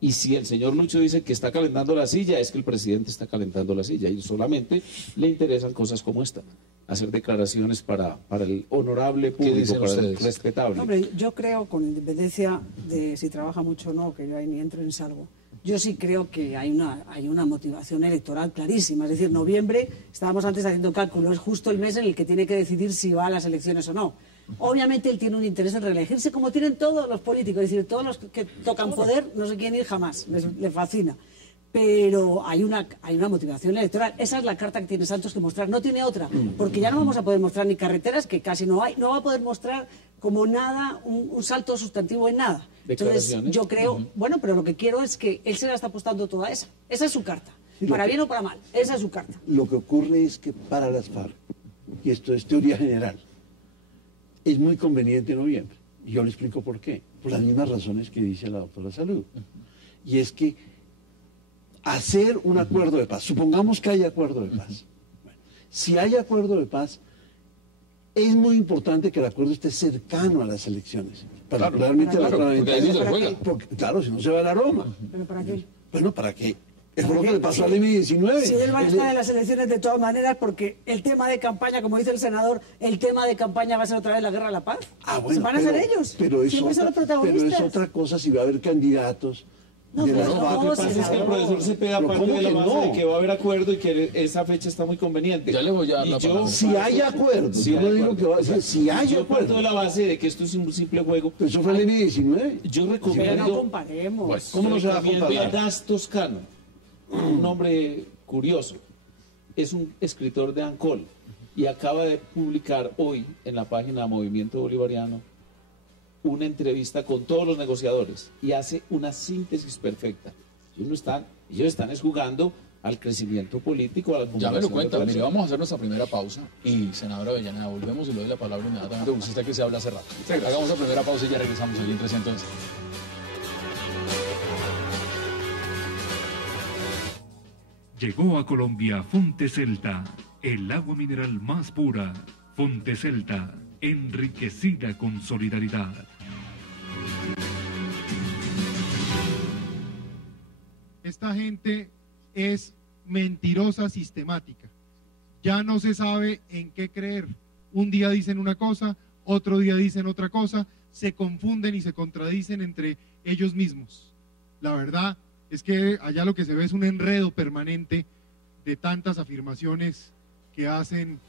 Y si el señor Lucho dice que está calentando la silla, es que el presidente está calentando la silla y solamente le interesan cosas como esta, hacer declaraciones para el honorable público, para el respetable. Hombre, yo creo, con independencia de si trabaja mucho o no, que yo ahí ni entro ni salgo, yo sí creo que hay una motivación electoral clarísima. Es decir, noviembre, estábamos antes haciendo cálculos, es justo el mes en el que tiene que decidir si va a las elecciones o no. Obviamente él tiene un interés en reelegirse, como tienen todos los políticos, es decir, todos los que tocan poder no se quieren ir jamás, les fascina. Pero hay una motivación electoral. Esa es la carta que tiene Santos que mostrar, no tiene otra, porque ya no vamos a poder mostrar ni carreteras, que casi no hay, no va a poder mostrar como nada, un salto sustantivo en nada. Entonces yo creo, bueno, pero lo que quiero es que él se la está apostando toda esa es su carta, para bien o para mal, esa es su carta. Lo que ocurre es que para las FARC, y esto es teoría general, es muy conveniente noviembre. Y yo le explico por qué. Por las mismas razones que dice la doctora Salud. Y es que hacer un acuerdo de paz, supongamos que hay acuerdo de paz. Bueno, si hay acuerdo de paz, es muy importante que el acuerdo esté cercano a las elecciones. Particularmente la parlamentaria. Claro, si no se va a la Roma. ¿Pero para qué? Bueno, ¿para qué? Es lo que le pasó al M-19. Si él va a estar en las elecciones de todas maneras, porque el tema de campaña, como dice el senador, el tema de campaña va a ser otra vez la guerra a la paz. Bueno, van a ser ellos. Pero es otra cosa si va a haber candidatos. Lo que pasa es que el profesor Cepeda parte de la base de que va a haber acuerdo y que esa fecha está muy conveniente. Ya le voy a dar la palabra. Si hay acuerdo, si hay yo acuerdo. parto de la base de que esto es un simple juego. Pero eso fue el M-19. Yo recomiendo. Pero no comparemos. Pues, ¿cómo no se va a comparar? Das Toscano, un hombre curioso, es un escritor de Ancol y acaba de publicar hoy en la página Movimiento Bolivariano una entrevista con todos los negociadores y hace una síntesis perfecta. Ellos están jugando al crecimiento político, a la ya me lo cuentan. Mire, vamos a hacer nuestra primera pausa y senadora Avellaneda, volvemos y le doy la palabra inmediatamente, porque usted que se habla hace rato. Hagamos la primera pausa y ya regresamos allí en 300. Llegó a Colombia Fonte Celta, el agua mineral más pura. Fonte Celta, enriquecida con solidaridad. Esta gente es mentirosa sistemática. Ya no se sabe en qué creer. Un día dicen una cosa, otro día dicen otra cosa, se confunden y se contradicen entre ellos mismos. La verdad es que allá lo que se ve es un enredo permanente de tantas afirmaciones que hacen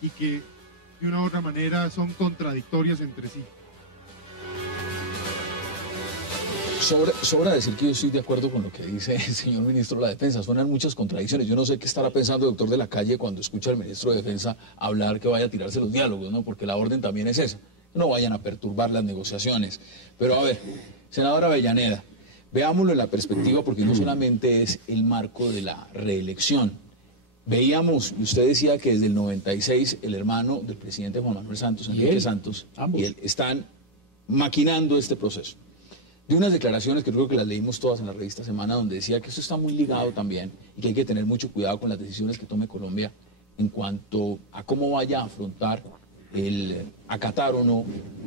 y que de una u otra manera son contradictorias entre sí. Sobra decir que yo estoy de acuerdo con lo que dice el señor ministro de la Defensa. Suenan muchas contradicciones. Yo no sé qué estará pensando el doctor de la Calle cuando escucha al ministro de Defensa hablar que vaya a tirarse los diálogos, ¿no? Porque la orden también es esa. No vayan a perturbar las negociaciones. Pero a ver, senadora Avellaneda, veámoslo en la perspectiva, porque no solamente es el marco de la reelección. Veíamos, usted decía que desde el 96 el hermano del presidente Juan Manuel Santos, Enrique Santos, y él están maquinando este proceso. De unas declaraciones que creo que las leímos todas en la revista Semana, donde decía que eso está muy ligado también y que hay que tener mucho cuidado con las decisiones que tome Colombia en cuanto a cómo vaya a afrontar el acatar o no,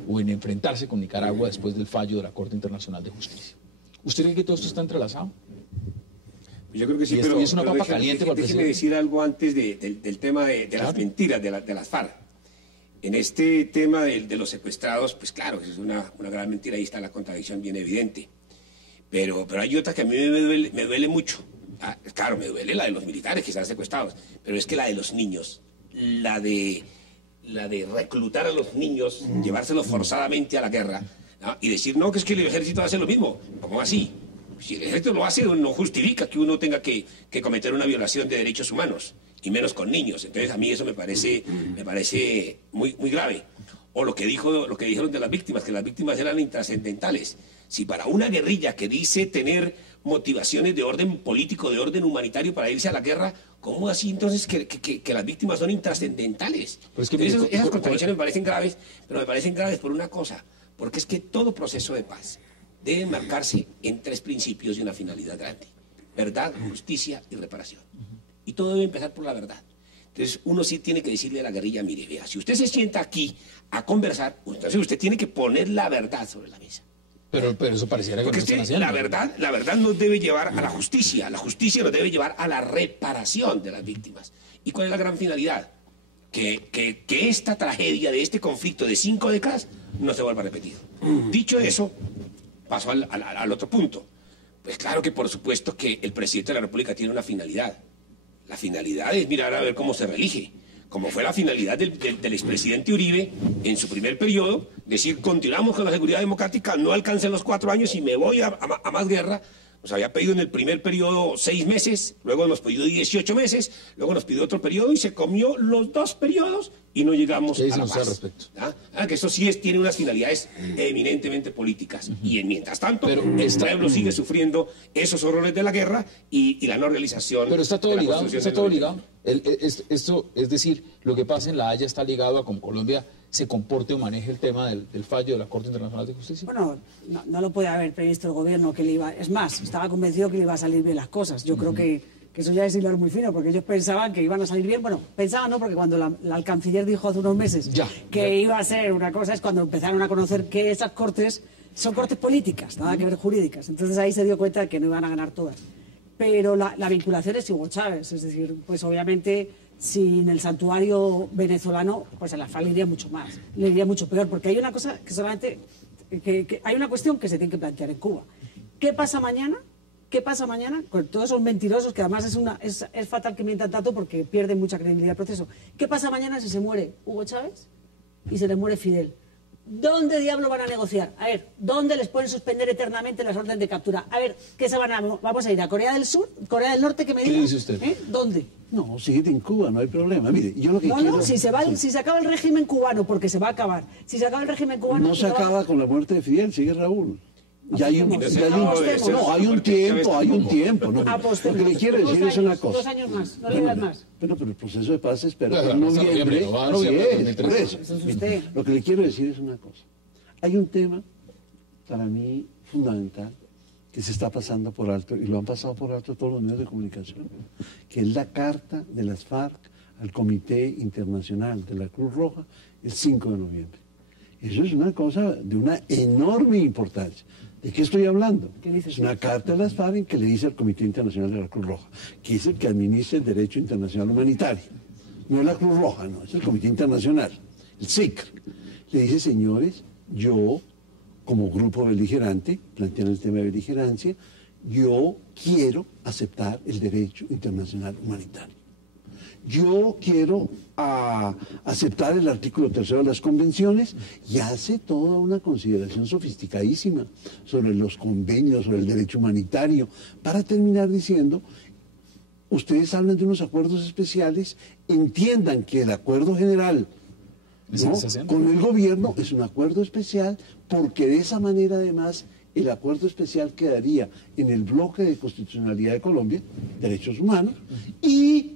o en enfrentarse con Nicaragua después del fallo de la Corte Internacional de Justicia. ¿Usted cree que todo esto está entrelazado? Yo creo que sí, pero es una papa caliente para el déjeme decir algo antes del tema de las mentiras de las FARC. En este tema de los secuestrados, pues claro, es una gran mentira, ahí está la contradicción bien evidente. Pero hay otra que a mí me duele mucho. Claro, me duele la de los militares que están secuestrados, pero es que la de los niños, la de reclutar a los niños, llevárselos forzadamente a la guerra, ¿no? Y decir, no, que es que el ejército hace lo mismo. ¿Cómo así? Si el ejército lo hace, no justifica que uno tenga que cometer una violación de derechos humanos, y menos con niños. Entonces a mí eso me parece muy, muy grave. O lo que dijeron de las víctimas, que las víctimas eran intrascendentales. Si para una guerrilla que dice tener motivaciones de orden político, de orden humanitario para irse a la guerra, ¿cómo así entonces que las víctimas son intrascendentales? Pues que esas contradicciones me parecen graves, pero me parecen graves por una cosa, porque es que todo proceso de paz debe marcarse en 3 principios y una finalidad grande: verdad, justicia y reparación. Y todo debe empezar por la verdad. Entonces uno sí tiene que decirle a la guerrilla, mire, vea, si usted se sienta aquí a conversar, entonces usted tiene que poner la verdad sobre la mesa. Pero eso pareciera que no están haciendo. La verdad nos debe llevar a la justicia nos debe llevar a la reparación de las víctimas. ¿Y cuál es la gran finalidad? Que esta tragedia de este conflicto de 5 décadas no se vuelva a repetir. Dicho eso, paso al otro punto. Pues claro que por supuesto que el presidente de la República tiene una finalidad. La finalidad es mirar a ver cómo se reelige, como fue la finalidad del expresidente Uribe en su primer periodo, decir, continuamos con la seguridad democrática, no alcancen los 4 años y me voy a más guerra. Nos había pedido en el primer periodo 6 meses, luego nos pidió 18 meses, luego nos pidió otro periodo y se comió los 2 periodos y no llegamos a la paz. Que eso sí tiene unas finalidades eminentemente políticas. Y mientras tanto, el pueblo sigue sufriendo esos horrores de la guerra y la no realización. Pero está todo ligado, está todo ligado. Esto, es decir, lo que pasa en La Haya está ligado a cómo Colombia se comporte o maneje el tema del fallo de la Corte Internacional de Justicia. Bueno, no lo puede haber previsto el gobierno que le iba... Es más, estaba convencido que le iba a salir bien las cosas. Yo creo que eso ya es hilar muy fino, porque ellos pensaban que iban a salir bien. Bueno, pensaban no, porque cuando el canciller dijo hace unos meses que iba a ser una cosa, es cuando empezaron a conocer que esas cortes son cortes políticas, nada que ver jurídicas. Entonces ahí se dio cuenta de que no iban a ganar todas. Pero la vinculación es Hugo Chávez, es decir, pues obviamente... sin el santuario venezolano, pues a la FARC le iría mucho más, le iría mucho peor, porque hay una cosa que solamente, hay una cuestión que se tiene que plantear en Cuba. ¿Qué pasa mañana? ¿Qué pasa mañana con todos esos mentirosos, que además es fatal que mientan tanto porque pierden mucha credibilidad el proceso? ¿Qué pasa mañana si se muere Hugo Chávez y se le muere Fidel? ¿Dónde diablo van a negociar? A ver, ¿dónde les pueden suspender eternamente las órdenes de captura? A ver, ¿qué se vamos a ir a Corea del Sur, Corea del Norte, que me digan? ¿Qué dice usted? ¿Dónde? No, sigue en Cuba, no hay problema. Mire, yo lo que quiero... si se acaba el régimen cubano, porque se va a acabar. Si se acaba el régimen cubano... No se acaba con la muerte de Fidel, sigue Raúl. Ya hay un tiempo. No, lo que le quiero decir es una cosa. 2 años más, no le digas más. Pero el proceso de paz espera en noviembre. Por eso. Lo que le quiero decir es una cosa. Hay un tema, para mí, fundamental, que se está pasando por alto, y lo han pasado por alto todos los medios de comunicación, que es la carta de las FARC al Comité Internacional de la Cruz Roja el 5 de noviembre. Eso es una cosa de una enorme importancia. ¿De qué estoy hablando? Es una carta de las FARC en que le dice al Comité Internacional de la Cruz Roja, que es el que administra el derecho internacional humanitario. No es la Cruz Roja, no, es el Comité Internacional, el SICR. Le dice, señores, yo, como grupo beligerante, plantean el tema de beligerancia, yo quiero aceptar el derecho internacional humanitario. Yo quiero aceptar el artículo 3 de las convenciones, y hace toda una consideración sofisticadísima sobre los convenios, sobre el derecho humanitario, para terminar diciendo, ustedes hablan de unos acuerdos especiales, entiendan que el acuerdo general con el gobierno es un acuerdo especial, porque de esa manera además el acuerdo especial quedaría en el bloque de constitucionalidad de Colombia, derechos humanos, y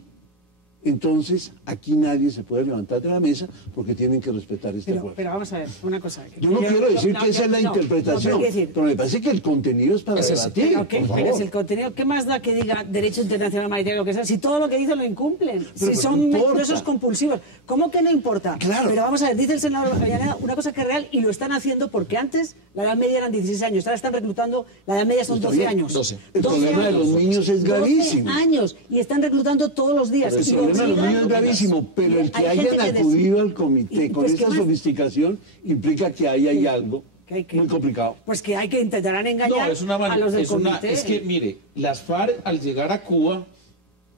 Entonces, aquí nadie se puede levantar de la mesa porque tienen que respetar este acuerdo. Pero vamos a ver, una cosa. Yo no quiero decir que esa es la interpretación, pero me parece que el contenido es para debatir, por favor. Pero es el contenido. ¿Qué más da que diga derecho internacional humanitario, lo que sea? Si todo lo que dicen lo incumplen, si son mentirosos compulsivos. ¿Cómo que no importa? Claro. Pero vamos a ver, dice el senador Avellaneda una cosa que es real y lo están haciendo porque antes la edad media eran 16 años, ahora están reclutando, la edad media son 12 años. 12. El problema de los niños es gravísimo. 12 años y están reclutando todos los días. El problema de los niños es gravísimo, pero el que hayan acudido al comité con esa sofisticación implica que ahí hay algo muy complicado. Pues que hay que intentar engañar a los del comité. Es que, mire, las FARC al llegar a Cuba,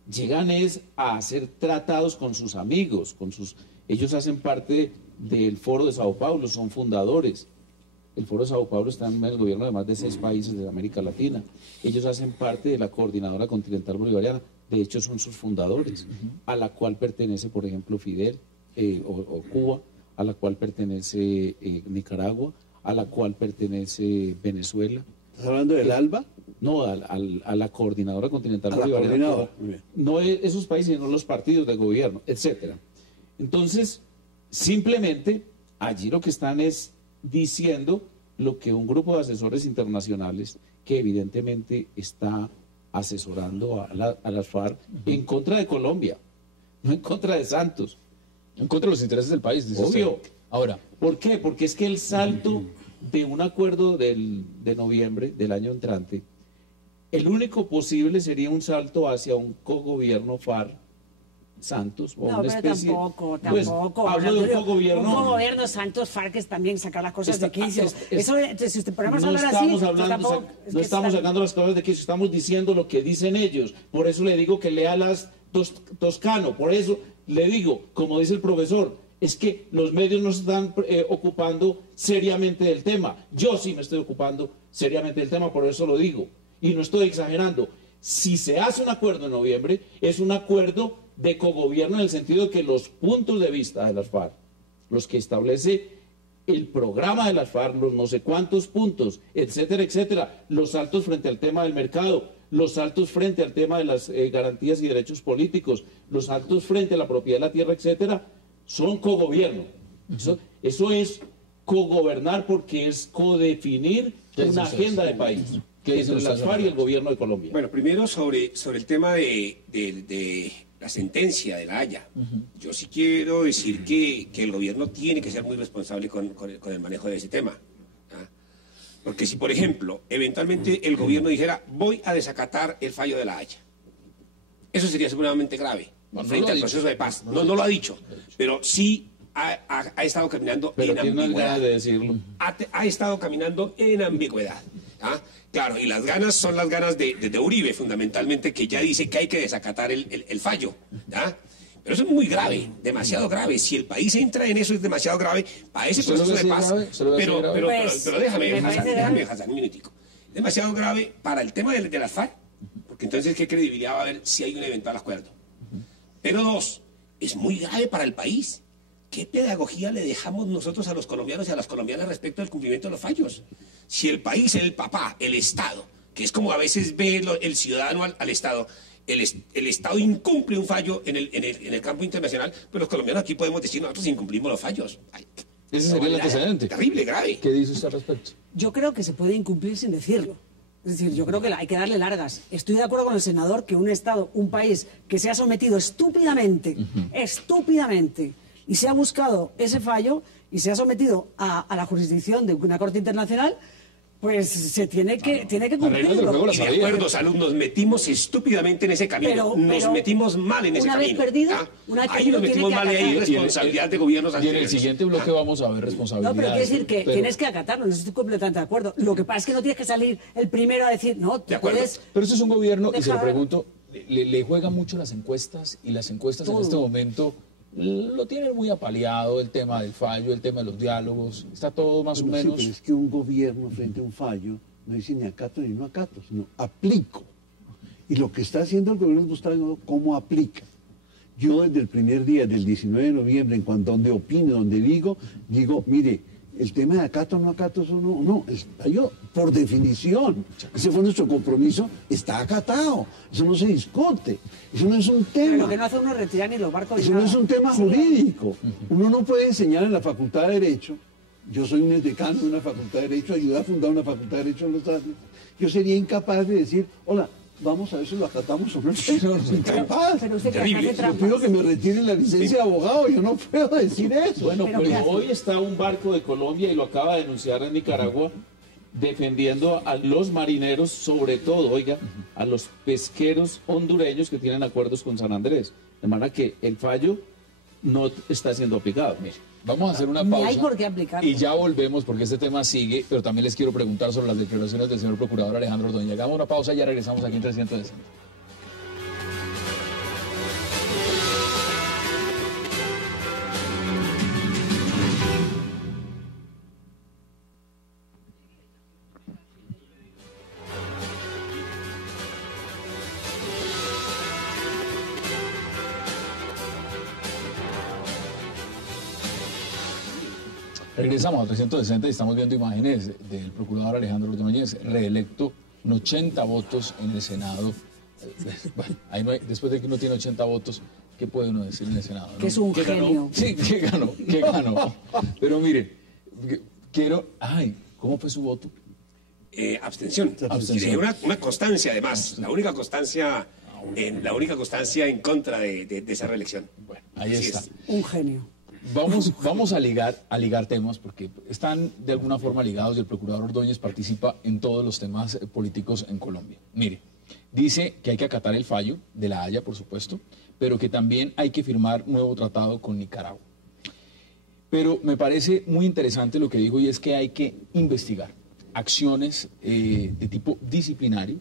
llegan a hacer tratados con sus amigos, ellos hacen parte del Foro de Sao Paulo, son fundadores. El Foro de Sao Paulo está en el gobierno de más de 6 países de América Latina. Ellos hacen parte de la Coordinadora Continental Bolivariana, de hecho son sus fundadores, a la cual pertenece, por ejemplo, Fidel o Cuba, a la cual pertenece Nicaragua, a la cual pertenece Venezuela. ¿Estás hablando del ALBA? No, a la Coordinadora Continental Bolivariana. No esos países, sino los partidos de gobierno, etcétera. Entonces, simplemente, allí lo que están es diciendo lo que un grupo de asesores internacionales, que evidentemente está asesorando a las FARC en contra de Colombia, no en contra de Santos. En contra de los intereses del país, dice Obvio. usted. Ahora, ¿por qué? Porque es que el salto de un acuerdo de noviembre del año entrante, el único posible sería un salto hacia un cogobierno FARC Santos o una especie. Tampoco. Hablo de un cogobierno. Un cogobierno Santos FARC es también sacar las cosas de quicio. Eso, si usted podemos no hablar estamos así, hablando, no estamos sacando las cosas de quicio, estamos diciendo lo que dicen ellos. Por eso le digo que lea las Toscano. Por eso le digo, como dice el profesor, es que los medios no se están ocupando seriamente del tema. Yo sí me estoy ocupando seriamente del tema, por eso lo digo. Y no estoy exagerando. Si se hace un acuerdo en noviembre, es un acuerdo de cogobierno en el sentido de que los puntos de vista de las FARC, los que establece el programa de las FARC, los no sé cuántos puntos, etcétera, etcétera, los saltos frente al tema del mercado, los saltos frente al tema de las garantías y derechos políticos, los saltos frente a la propiedad de la tierra, etcétera, son cogobierno. Eso es cogobernar porque es codefinir una agenda de país entre las FARC y el gobierno de Colombia. Bueno, primero sobre el tema de la sentencia de La Haya. Yo sí quiero decir que el gobierno tiene que ser muy responsable con el manejo de ese tema. Porque si, por ejemplo, eventualmente el gobierno dijera, voy a desacatar el fallo de La Haya, eso sería seguramente grave frente al proceso de paz. No lo ha dicho, pero sí ha estado caminando en ambigüedad. De decirlo. Ha estado caminando en ambigüedad. Claro, y las ganas son las ganas de Uribe, fundamentalmente, que ya dice que hay que desacatar el fallo. Pero eso es muy grave, demasiado grave. Si el país entra en eso es demasiado grave para ese proceso de paz. Pero déjame, Hassan, un minutico. Es demasiado grave para el tema de las FARC, porque entonces ¿qué credibilidad va a haber si hay un eventual acuerdo? Pero dos, es muy grave para el país. ¿Qué pedagogía le dejamos nosotros a los colombianos y a las colombianas respecto al cumplimiento de los fallos? Si el país, el papá, el Estado, que es como a veces ve el ciudadano al Estado, el Estado incumple un fallo en el campo internacional, pues los colombianos aquí podemos decir, nosotros incumplimos los fallos. Ese sería el antecedente. Terrible, grave. ¿Qué dice usted al respecto? Yo creo que se puede incumplir sin decirlo. Es decir, yo creo que hay que darle largas. Estoy de acuerdo con el senador que un Estado, un país que se ha sometido estúpidamente, y se ha buscado ese fallo y se ha sometido a la jurisdicción de una corte internacional, pues se tiene que cumplirlo. Y de acuerdo, Salud, nos metimos estúpidamente en ese camino. Nos metimos mal en ese camino. Ahí nos metimos mal y hay responsabilidad de gobiernos. Y en el siguiente bloque vamos a ver responsabilidades. No, pero quiere decir que tienes que acatarlo, no estoy completamente de acuerdo. Lo que pasa es que no tienes que salir el primero a decir, no, tú puedes... Pero eso es un gobierno, y se lo pregunto, le juegan mucho las encuestas, y las encuestas en este momento... Lo tienen muy apaleado, el tema del fallo, el tema de los diálogos, está todo más o menos... Sí, pero es que un gobierno frente a un fallo no dice ni acato ni no acato, sino aplico. Y lo que está haciendo el gobierno es mostrar cómo aplica. Yo desde el primer día, del 19 de noviembre, donde opino, donde digo, mire, el tema de acato o no acato, eso no, yo, por definición, ese fue nuestro compromiso, está acatado, eso no se discute, eso no es un tema. Pero lo que no hace uno es retirar ni los barcos. Eso no es un tema jurídico. Uno no puede enseñar en la Facultad de Derecho. Yo soy un decano de una Facultad de Derecho, ayudé a fundar una Facultad de Derecho en Los Andes. Yo sería incapaz de decir, hola, vamos a ver si lo acatamos o no. Incapaz. Pero usted Terrible. Yo pido que me retiren la licencia de abogado, yo no puedo decir eso. Bueno, pero hoy está un barco de Colombia y lo acaba de denunciar en Nicaragua, defendiendo a los marineros, sobre todo, oiga, a los pesqueros hondureños que tienen acuerdos con San Andrés. De manera que el fallo no está siendo aplicado. Mire, vamos a hacer una Ni pausa hay por qué aplicarlo. y ya volvemos porque este tema sigue, pero también les quiero preguntar sobre las declaraciones del señor procurador Alejandro Ordóñez. Hagamos una pausa y ya regresamos aquí en 360. Regresamos a 360 y estamos viendo imágenes del procurador Alejandro Ordóñez, reelecto con 80 votos en el Senado. Bueno, ahí no hay, después de que uno tiene 80 votos, ¿qué puede uno decir en el Senado? Que es un genio. Ganó? Sí, que ganó. Pero mire, quiero... Ay, ¿cómo fue su voto? Abstención. Una constancia, además. La única constancia en contra de esa reelección. Bueno, ahí está. Es. Un genio. Vamos a ligar temas porque están de alguna forma ligados y el procurador Ordóñez participa en todos los temas políticos en Colombia. Mire, dice que hay que acatar el fallo de La Haya, por supuesto, pero que también hay que firmar un nuevo tratado con Nicaragua. Pero me parece muy interesante lo que dijo y es que hay que investigar acciones de tipo disciplinario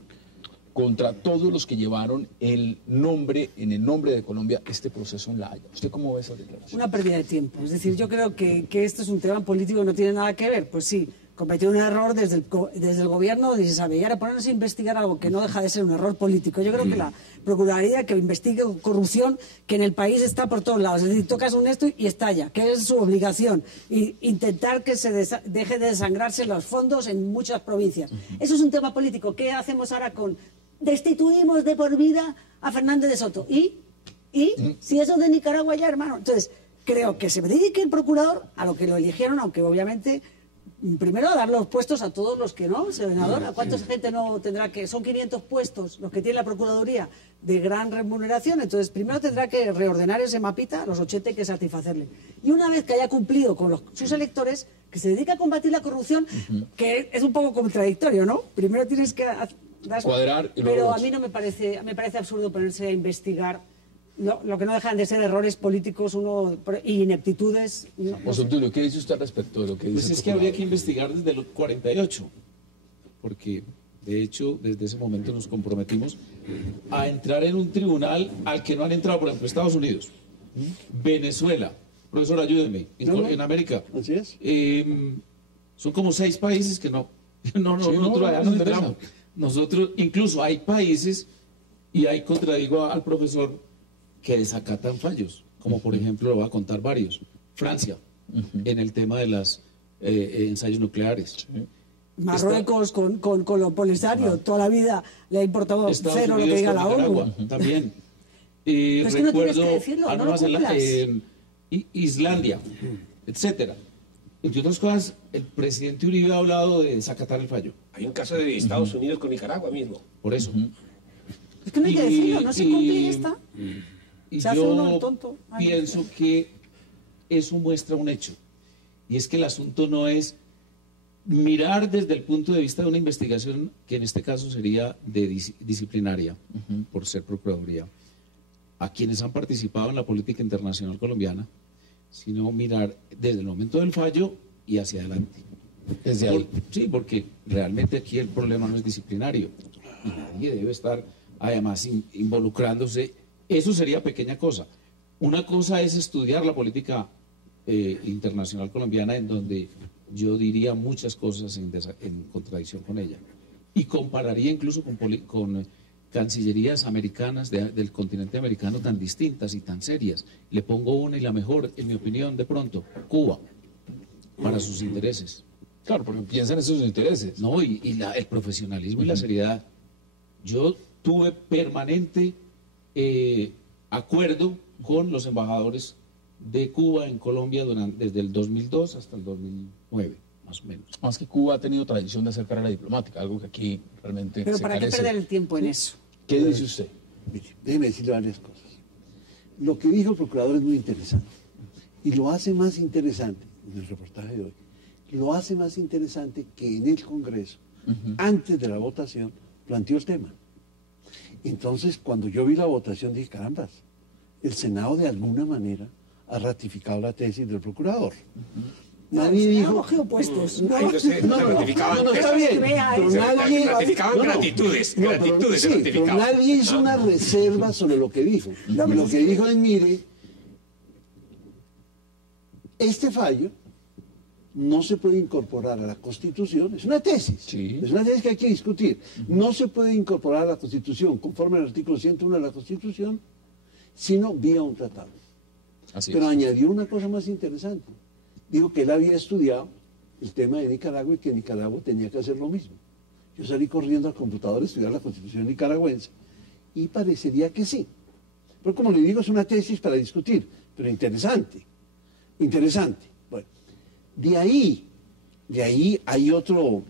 contra todos los que llevaron en el nombre de Colombia este proceso en La Haya. ¿Usted cómo ve esa declaración? Una pérdida de tiempo. Es decir, yo creo que esto es un tema político que no tiene nada que ver. Pues sí, cometió un error desde el gobierno y se sabe. Y ahora ponerse a investigar algo que no deja de ser un error político. Yo creo que la Procuraduría que investigue corrupción que en el país está por todos lados. Es decir, tocas un esto y estalla, que es su obligación. Y intentar que se deje de desangrarse los fondos en muchas provincias. Eso es un tema político. ¿Qué hacemos ahora con... Destituimos de por vida a Fernández de Soto? ¿Y si eso de Nicaragua ya, hermano? Entonces, creo que se dedique el procurador a lo que lo eligieron, aunque obviamente, primero a dar los puestos a todos los que no, senador. ¿A cuánta gente no tendrá que...? Son 500 puestos los que tiene la Procuraduría de gran remuneración, entonces primero tendrá que reordenar ese mapita, los 80 hay que satisfacerle. Y una vez que haya cumplido con sus electores, que se dedique a combatir la corrupción, que es un poco contradictorio, ¿no? Primero tienes que... cuadrar y pero a mí no me parece absurdo ponerse a investigar lo que no dejan de ser errores políticos y ineptitudes. José Tulio, ¿qué dice usted al respecto de lo que dice? Pues es que habría que investigar desde los 48, porque de hecho desde ese momento nos comprometimos a entrar en un tribunal al que no han entrado, por ejemplo, Estados Unidos, Venezuela, profesor, ayúdeme, en América. Así es. Son como 6 países que no entramos. Nosotros, incluso hay países, y ahí contradigo al profesor, que desacatan fallos, como por ejemplo, lo voy a contar varios. Francia, en el tema de los ensayos nucleares. Marruecos con lo polisario, toda la vida le ha importado cero lo que diga la ONU. También. Pero es que no tienes que decirlo, no lo cumplas. Islandia, etcétera. Entre otras cosas, el presidente Uribe ha hablado de desacatar el fallo. Hay un caso de Estados Unidos con Nicaragua mismo. Por eso. Es que no hay que decirlo, no se cumple y ya está. Y se hace uno el tonto. Pienso que eso muestra un hecho. Y es que el asunto no es mirar desde el punto de vista de una investigación que en este caso sería disciplinaria, por ser Procuraduría, a quienes han participado en la política internacional colombiana, sino mirar desde el momento del fallo y hacia adelante. Desde ahí. Sí, porque realmente aquí el problema no es disciplinario y nadie debe estar además involucrándose. Eso sería pequeña cosa. Una cosa es estudiar la política internacional colombiana, en donde yo diría muchas cosas en contradicción con ella, y compararía incluso con cancillerías americanas del continente americano tan distintas y tan serias. Le pongo una y la mejor, en mi opinión, de pronto, Cuba. para sus intereses. Claro, porque piensan en sus intereses. No, y el profesionalismo y la seriedad. Yo tuve permanente acuerdo con los embajadores de Cuba en Colombia desde el 2002 hasta el 2009, más o menos. Más que Cuba ha tenido tradición de hacer carrera diplomática, algo que aquí realmente Pero se ¿para carece. qué perder el tiempo en eso? ¿Qué dice usted? Mire, déjeme decirle varias cosas. Lo que dijo el procurador es muy interesante. Y lo hace más interesante, en el reportaje de hoy, lo hace más interesante que en el Congreso, antes de la votación, planteó el tema. Entonces, cuando yo vi la votación, dije, carambas, el Senado de alguna manera ha ratificado la tesis del procurador. Nadie dijo... cogido puestos. No, está bien. Pero nadie... Ratificaban gratitudes, gratitudes. Sí, pero nadie hizo una reserva sobre lo que dijo. Lo que dijo es, mire, este fallo no se puede incorporar a la Constitución, es una tesis, es una tesis que hay que discutir. No se puede incorporar a la Constitución, conforme al artículo 101 de la Constitución, sino vía un tratado. Pero añadió una cosa más interesante. Dijo que él había estudiado el tema de Nicaragua y que Nicaragua tenía que hacer lo mismo. Yo salí corriendo al computador a estudiar la Constitución nicaragüense y parecería que sí. Pero como le digo, es una tesis para discutir, pero interesante. Interesante. Bueno, de ahí hay otro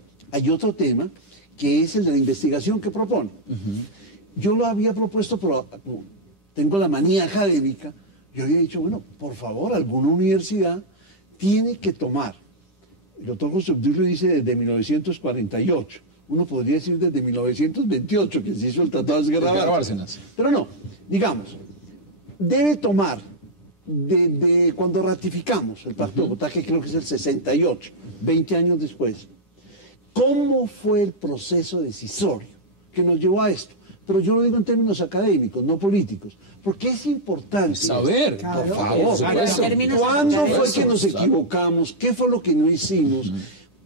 tema, que es el de la investigación que propone. Yo lo había propuesto, pero como tengo la manía académica, yo había dicho, bueno, por favor, alguna universidad tiene que tomar. El doctor José Obdulio dice desde 1948. Uno podría decir desde 1928, que se hizo el Tratado de Guerra Bárcenas. Pero no, digamos, debe tomar de cuando ratificamos el Pacto de Bogotá, que creo que es el 68, 20 años después, ¿cómo fue el proceso decisorio que nos llevó a esto? Pero yo lo digo en términos académicos, no políticos, porque es importante saber, por favor, ¿cuándo fue que nos equivocamos? ¿Qué fue lo que no hicimos?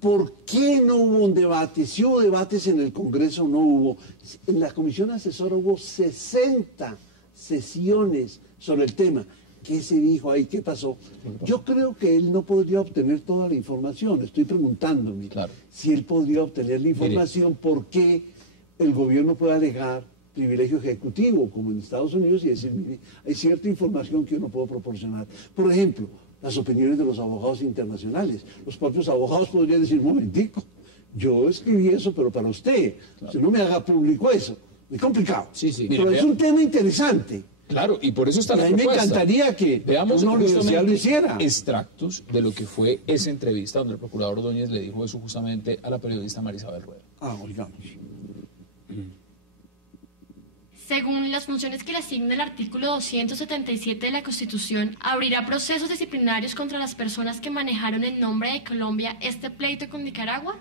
¿Por qué no hubo un debate? Si hubo debates en el Congreso, no hubo. En la Comisión Asesora hubo 60 sesiones sobre el tema. ¿Qué se dijo ahí? ¿Qué pasó? Yo creo que él no podría obtener toda la información. Estoy preguntándome si él podría obtener la información, por qué el gobierno puede alegar privilegio ejecutivo, como en Estados Unidos, y decir, mire, hay cierta información que yo no puedo proporcionar. Por ejemplo, las opiniones de los abogados internacionales. Los propios abogados podrían decir, un momentico, yo escribí eso, pero para usted, si no me haga público eso. Es complicado. Pero es un tema interesante. Claro, y por eso está la a mí propuesta. me encantaría que veamos una universidad lo hiciera. Extractos de lo que fue esa entrevista donde el procurador Ordóñez le dijo eso justamente a la periodista Marisabel Rueda. Oigamos. Según las funciones que le asigna el artículo 277 de la Constitución, abrirá procesos disciplinarios contra las personas que manejaron en nombre de Colombia este pleito con Nicaragua.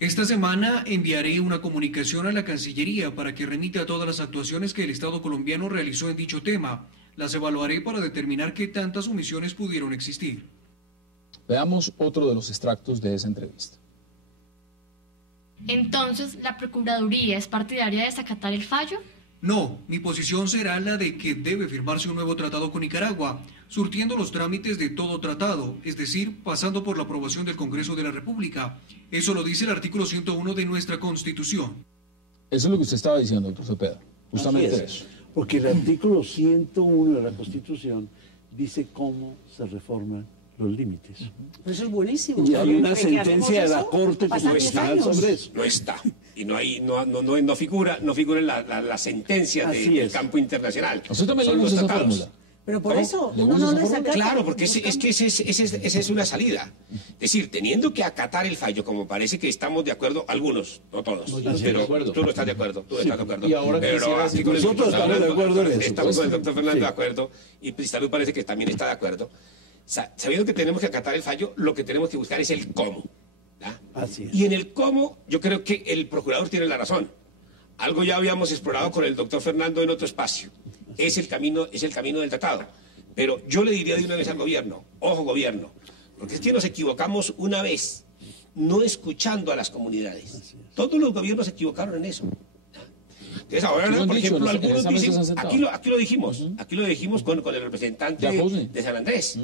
Esta semana enviaré una comunicación a la Cancillería para que remita todas las actuaciones que el Estado colombiano realizó en dicho tema. Las evaluaré para determinar qué tantas omisiones pudieron existir. Veamos otro de los extractos de esa entrevista. Entonces, ¿la Procuraduría es partidaria de desacatar el fallo? No, mi posición será la de que debe firmarse un nuevo tratado con Nicaragua, surtiendo los trámites de todo tratado, es decir, pasando por la aprobación del Congreso de la República. Eso lo dice el artículo 101 de nuestra Constitución. Eso es lo que usted estaba diciendo, doctor Cepeda. Justamente eso. Porque el artículo 101 de la Constitución dice cómo se reforman los límites. Pero eso es buenísimo. Y hay una sentencia de la Corte Constitucional sobre eso. No está. Y no figura en la sentencia del campo internacional. Nosotros también leemos esa fórmula. Pero por eso uno no le saca. Claro, porque esa es una salida. Es decir, teniendo que acatar el fallo, como parece que estamos de acuerdo, algunos, no todos, pero tú no estás de acuerdo, tú estás de acuerdo. Y ahora nosotros estamos de acuerdo en eso. Estamos con el doctor Fernando de acuerdo, y Salud parece que también está de acuerdo. Sabiendo que tenemos que acatar el fallo, lo que tenemos que buscar es el cómo. Así es. Y en el cómo, yo creo que el procurador tiene la razón. Algo ya habíamos explorado con el doctor Fernando en otro espacio. Es el camino del tratado. Pero yo le diría de una vez al gobierno, ojo gobierno, porque es que nos equivocamos una vez, no escuchando a las comunidades. Todos los gobiernos se equivocaron en eso. Entonces ahora, por ejemplo, algunos dicen, aquí lo dijimos con el representante de San Andrés.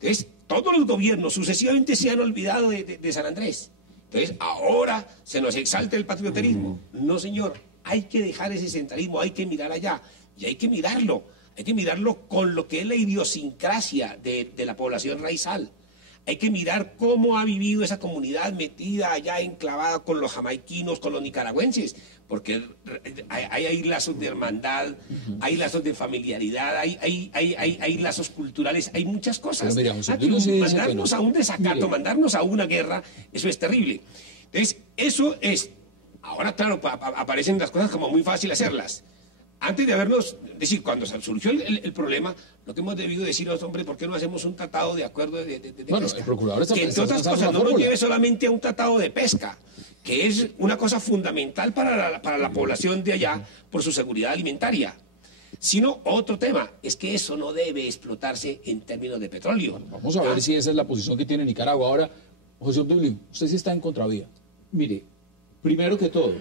Entonces, todos los gobiernos sucesivamente se han olvidado de San Andrés. Entonces, ahora se nos exalta el patrioterismo. No, señor, hay que dejar ese centralismo, hay que mirar allá. Y hay que mirarlo con lo que es la idiosincrasia de la población raizal. Hay que mirar cómo ha vivido esa comunidad metida allá, enclavada con los jamaiquinos, con los nicaragüenses, porque hay lazos de hermandad, hay lazos de familiaridad, hay lazos culturales, hay muchas cosas. Mira, mandarnos a un desacato, mandarnos a una guerra, eso es terrible. Entonces, eso es... Ahora, claro, aparecen las cosas como muy fácil hacerlas. Antes de habernos, decir, cuando surgió el problema, lo que hemos debido decir es, hombre, ¿por qué no hacemos un tratado de acuerdo de pesca? El procurador está que entre otras cosas no nos lleve solamente a un tratado de pesca, que es una cosa fundamental para la población de allá por su seguridad alimentaria. Sino otro tema, es que eso no debe explotarse en términos de petróleo. Vamos a ver si esa es la posición que tiene Nicaragua. Ahora, José Obdulio, usted sí está en contravía. Mire, primero que todo,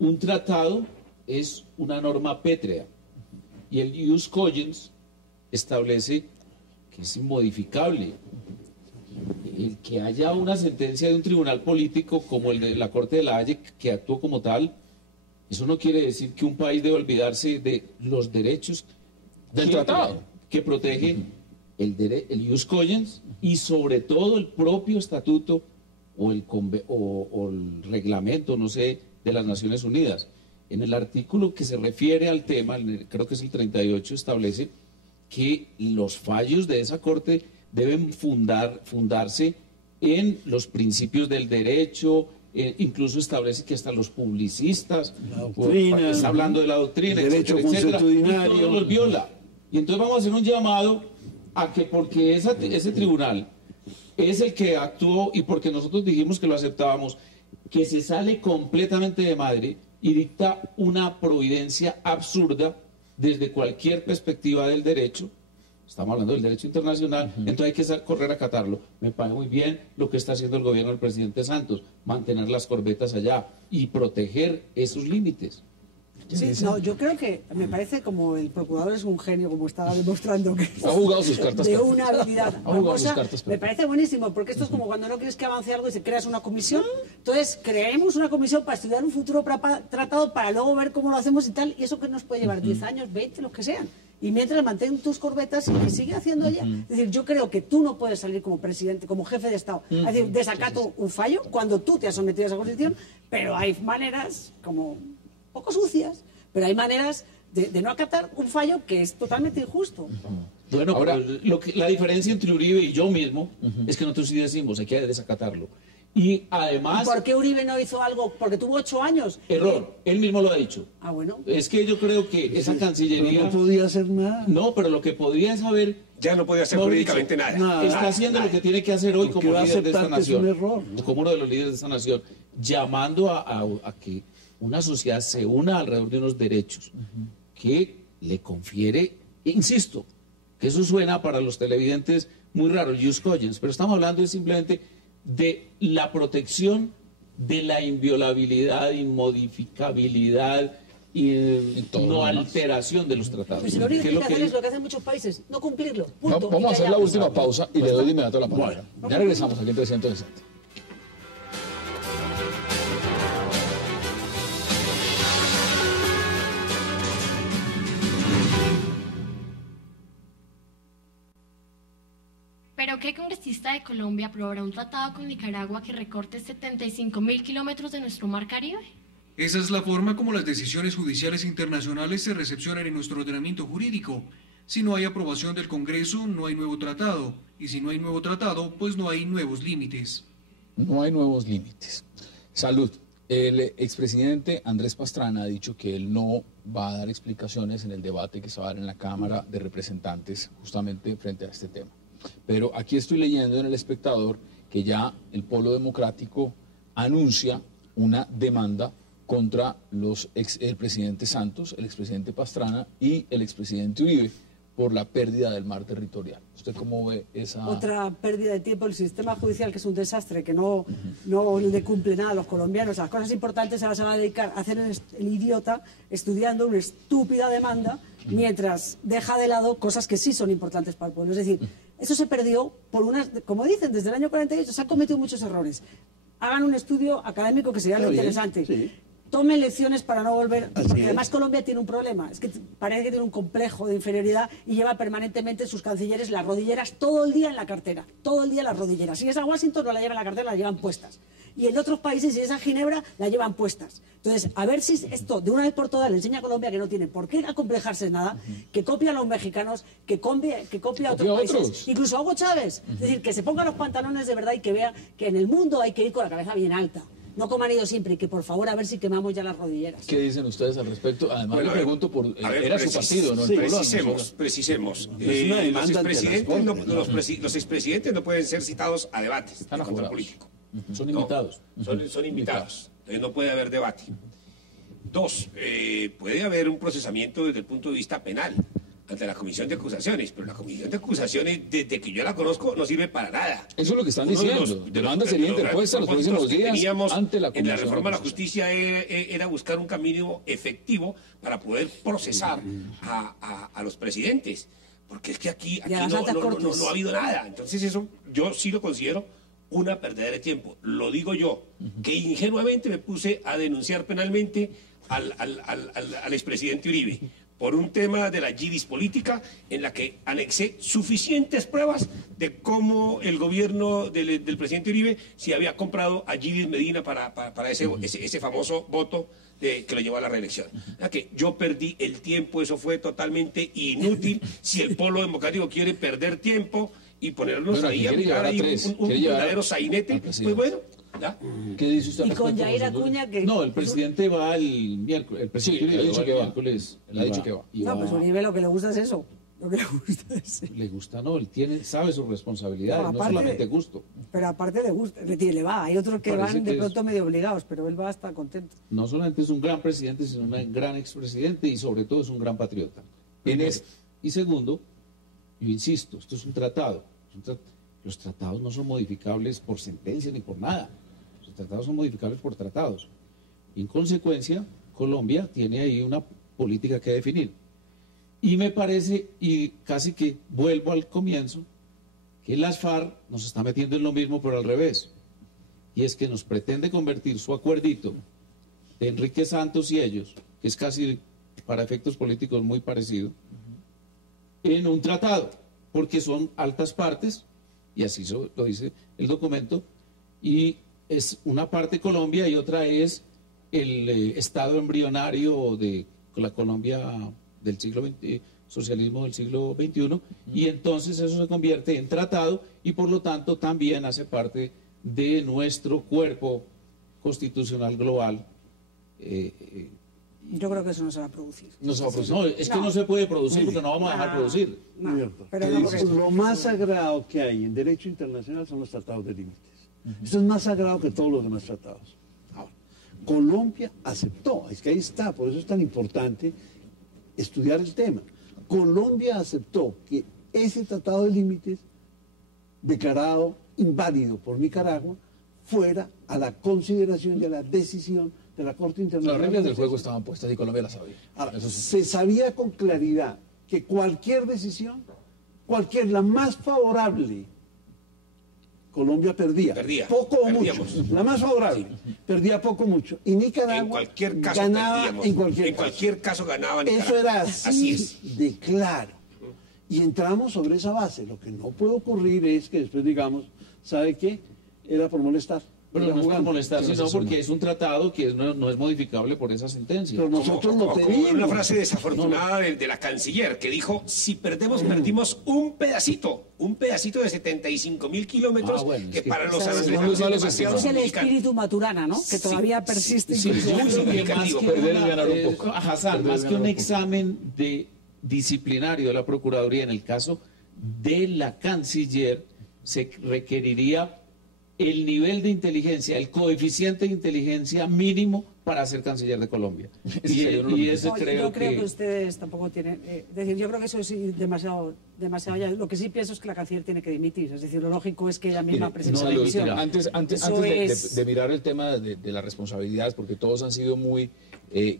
un tratado es una norma pétrea y el ius cogens establece que es inmodificable. El que haya una sentencia de un tribunal político como el de la Corte de la Haya que actuó como tal, eso no quiere decir que un país debe olvidarse de los derechos del tratado que protege el ius cogens y sobre todo el propio estatuto o el reglamento, no sé, de las Naciones Unidas. En el artículo que se refiere al tema, creo que es el 38, establece que los fallos de esa Corte deben fundarse en los principios del derecho, incluso establece que hasta los publicistas, está hablando de la doctrina, derecho consuetudinario, y todos los viola. Y entonces vamos a hacer un llamado a que porque ese tribunal es el que actuó y porque nosotros dijimos que lo aceptábamos, que se sale completamente de madre y dicta una providencia absurda desde cualquier perspectiva del derecho. Estamos hablando del derecho internacional, entonces hay que correr a acatarlo. Me parece muy bien lo que está haciendo el gobierno del presidente Santos, mantener las corbetas allá y proteger esos límites. Sí, no, yo creo que me parece como el procurador es un genio, como estaba demostrando que ha jugado sus cartas de una habilidad. Ha jugado sus cartas, me parece buenísimo, porque esto es como cuando no quieres que avance algo y se creas una comisión. Entonces, creemos una comisión para estudiar un futuro tratado para luego ver cómo lo hacemos y tal, y eso que nos puede llevar 10 años, 20, los que sean. Y mientras mantén tus corbetas y sigue haciendo allá. Es decir, yo creo que tú no puedes salir como presidente, como jefe de Estado, es decir, desacato un fallo cuando tú te has sometido a esa Constitución, pero hay maneras como poco sucias, pero hay maneras de no acatar un fallo que es totalmente injusto. Bueno, ahora la diferencia entre Uribe y yo mismo es que nosotros sí decimos, hay que desacatarlo. Y además... ¿Y por qué Uribe no hizo algo? Porque tuvo 8 años. Error, él mismo lo ha dicho. Ah, bueno. Es que yo creo que esa Cancillería... No podía hacer nada. No, pero lo que podría es haber... Ya no podía hacer jurídicamente nada. Está haciendo lo que tiene que hacer hoy como líder de esta nación. Es un error, ¿no? Como uno de los líderes de esta nación, llamando a que una sociedad se una alrededor de unos derechos que le confiere, insisto, que eso suena para los televidentes muy raro, ius cogens, pero estamos hablando simplemente de la protección de la inviolabilidad, inmodificabilidad y no alteración de los tratados. Pues lo único que hay que hacer es lo que hacen muchos países, no cumplirlo. Punto. Vamos a hacer la última pausa y le doy de inmediato la palabra. Ya regresamos aquí en 360. ¿Pero qué congresista de Colombia aprobará un tratado con Nicaragua que recorte 75.000 kilómetros de nuestro mar Caribe? Esa es la forma como las decisiones judiciales internacionales se recepcionan en nuestro ordenamiento jurídico. Si no hay aprobación del Congreso, no hay nuevo tratado. Y si no hay nuevo tratado, pues no hay nuevos límites. No hay nuevos límites. Salud. El expresidente Andrés Pastrana ha dicho que él no va a dar explicaciones en el debate que se va a dar en la Cámara de Representantes justamente frente a este tema. Pero aquí estoy leyendo en El Espectador que ya el Polo Democrático anuncia una demanda contra el presidente Santos, el expresidente Pastrana y el expresidente Uribe por la pérdida del mar territorial. ¿Usted cómo ve esa...? Otra pérdida de tiempo, el sistema judicial, que es un desastre, que no le cumple nada a los colombianos. Las cosas importantes ahora se va a dedicar a hacer el idiota estudiando una estúpida demanda mientras deja de lado cosas que sí son importantes para el pueblo. Es decir, Eso se perdió por unas, como dicen, desde el año 48 se han cometido muchos errores. Hagan un estudio académico que sería lo interesante. Sí. Tomen lecciones para no volver. Porque además Colombia tiene un problema, es que parece que tiene un complejo de inferioridad y lleva permanentemente sus cancilleres las rodilleras todo el día en la cartera, todo el día las rodilleras. Si es a Washington no la llevan en la cartera, la llevan puestas. Y en otros países, si es a Ginebra, la llevan puestas. Entonces, a ver si esto de una vez por todas le enseña a Colombia que no tiene por qué acomplejarse nada, que copia a los mexicanos, que copia a otros países, incluso a Hugo Chávez. Es decir, que se ponga los pantalones de verdad y que vea que en el mundo hay que ir con la cabeza bien alta. No como han ido siempre, y que por favor a ver si quemamos ya las rodilleras. ¿Qué dicen ustedes al respecto? Además, bueno, le pregunto por... era su partido, ¿no? Sí, precisemos. Los expresidentes no pueden ser citados a debates de control político. Son invitados. Son invitados. Entonces no puede haber debate. 2, puede haber un procesamiento desde el punto de vista penal ante la comisión de acusaciones, pero la comisión de acusaciones, desde que yo la conozco, no sirve para nada. Eso es lo que están diciendo. Demanda sería interpuesta los próximos días ante la comisión. En la reforma de la justicia era buscar un camino efectivo para poder procesar a los presidentes, porque es que aquí no ha habido nada. Entonces eso yo sí lo considero una perdedera de tiempo. Lo digo yo, que ingenuamente me puse a denunciar penalmente al expresidente Uribe por un tema de la GIDIS política en la que anexé suficientes pruebas de cómo el gobierno del presidente Uribe se había comprado a GIDIS Medina para ese famoso voto que lo llevó a la reelección. Que yo perdí el tiempo, eso fue totalmente inútil. Si el polo democrático quiere perder tiempo y ponernos ahí a mirar ahí un verdadero sainete, pues bueno. ¿Ya? ¿Qué dice usted? Y con Yair Acuña que... No, el presidente va el miércoles. El presidente ha dicho que va. Ha dicho que va. No, pues Uribe lo que le gusta es eso. Lo que le gusta es... Le gusta, no, él sabe su responsabilidad, no solamente gusto. Pero aparte le gusta, le va. Hay otros que van de pronto medio obligados, pero él va a estar contento. No solamente es un gran presidente, sino un gran expresidente y sobre todo es un gran patriota. Y segundo, yo insisto, esto es un tratado. Los tratados no son modificables por sentencia ni por nada. Los tratados son modificables por tratados. En consecuencia, Colombia tiene ahí una política que definir. Y me parece, y casi que vuelvo al comienzo, que las FARC nos está metiendo en lo mismo, pero al revés. Y es que nos pretende convertir su acuerdito de Enrique Santos y ellos, que es casi para efectos políticos muy parecido, en un tratado, porque son altas partes, y así lo dice el documento, y es una parte Colombia y otra es el estado embrionario de la Colombia del siglo XX, socialismo del siglo XXI, y entonces eso se convierte en tratado y por lo tanto también hace parte de nuestro cuerpo constitucional global. Yo creo que eso no se va a producir. No se va a producir. No, es que no se puede producir porque no vamos a dejar producir. Lo más sagrado que hay en derecho internacional son los tratados de límites. Esto es más sagrado que todos los demás tratados. Ahora, Colombia aceptó, es que ahí está, por eso es tan importante estudiar el tema. Colombia aceptó que ese tratado de límites, declarado inválido por Nicaragua, fuera a la consideración de la decisión de la Corte Internacional. Las reglas del juego estaban puestas y Colombia las sabía. Ahora, se sabía con claridad que cualquier decisión, la más favorable, Colombia perdía. Poco o mucho. La más favorable, perdía poco o mucho. Y Nicaragua ganaba en cualquier caso. Ganaba Nicaragua. Eso era así de claro. Y entramos sobre esa base. Lo que no puede ocurrir es que después digamos, ¿sabe qué? Era por molestar. Pero no es por molestar, sino porque es un tratado que no es modificable por esa sentencia. Pero nosotros lo tenemos. Una frase desafortunada de la canciller que dijo, si perdemos, perdimos un pedacito de 75.000 kilómetros que para los argentinos es demasiado. Es el espíritu Maturana, ¿no? Que todavía persiste. Sí, muy significativo. Perder y ganar un poco. Hassan, más que un examen disciplinario de la Procuraduría, en el caso de la canciller, se requeriría el nivel de inteligencia, el coeficiente de inteligencia mínimo para ser canciller de Colombia. Y ese creo yo creo que ustedes tampoco tienen... es decir, yo creo que eso es demasiado ya. Lo que sí pienso es que la canciller tiene que dimitir. Es decir, lo lógico es que ella misma presente la dimisión. Antes de mirar el tema de las responsabilidades, porque todos han sido muy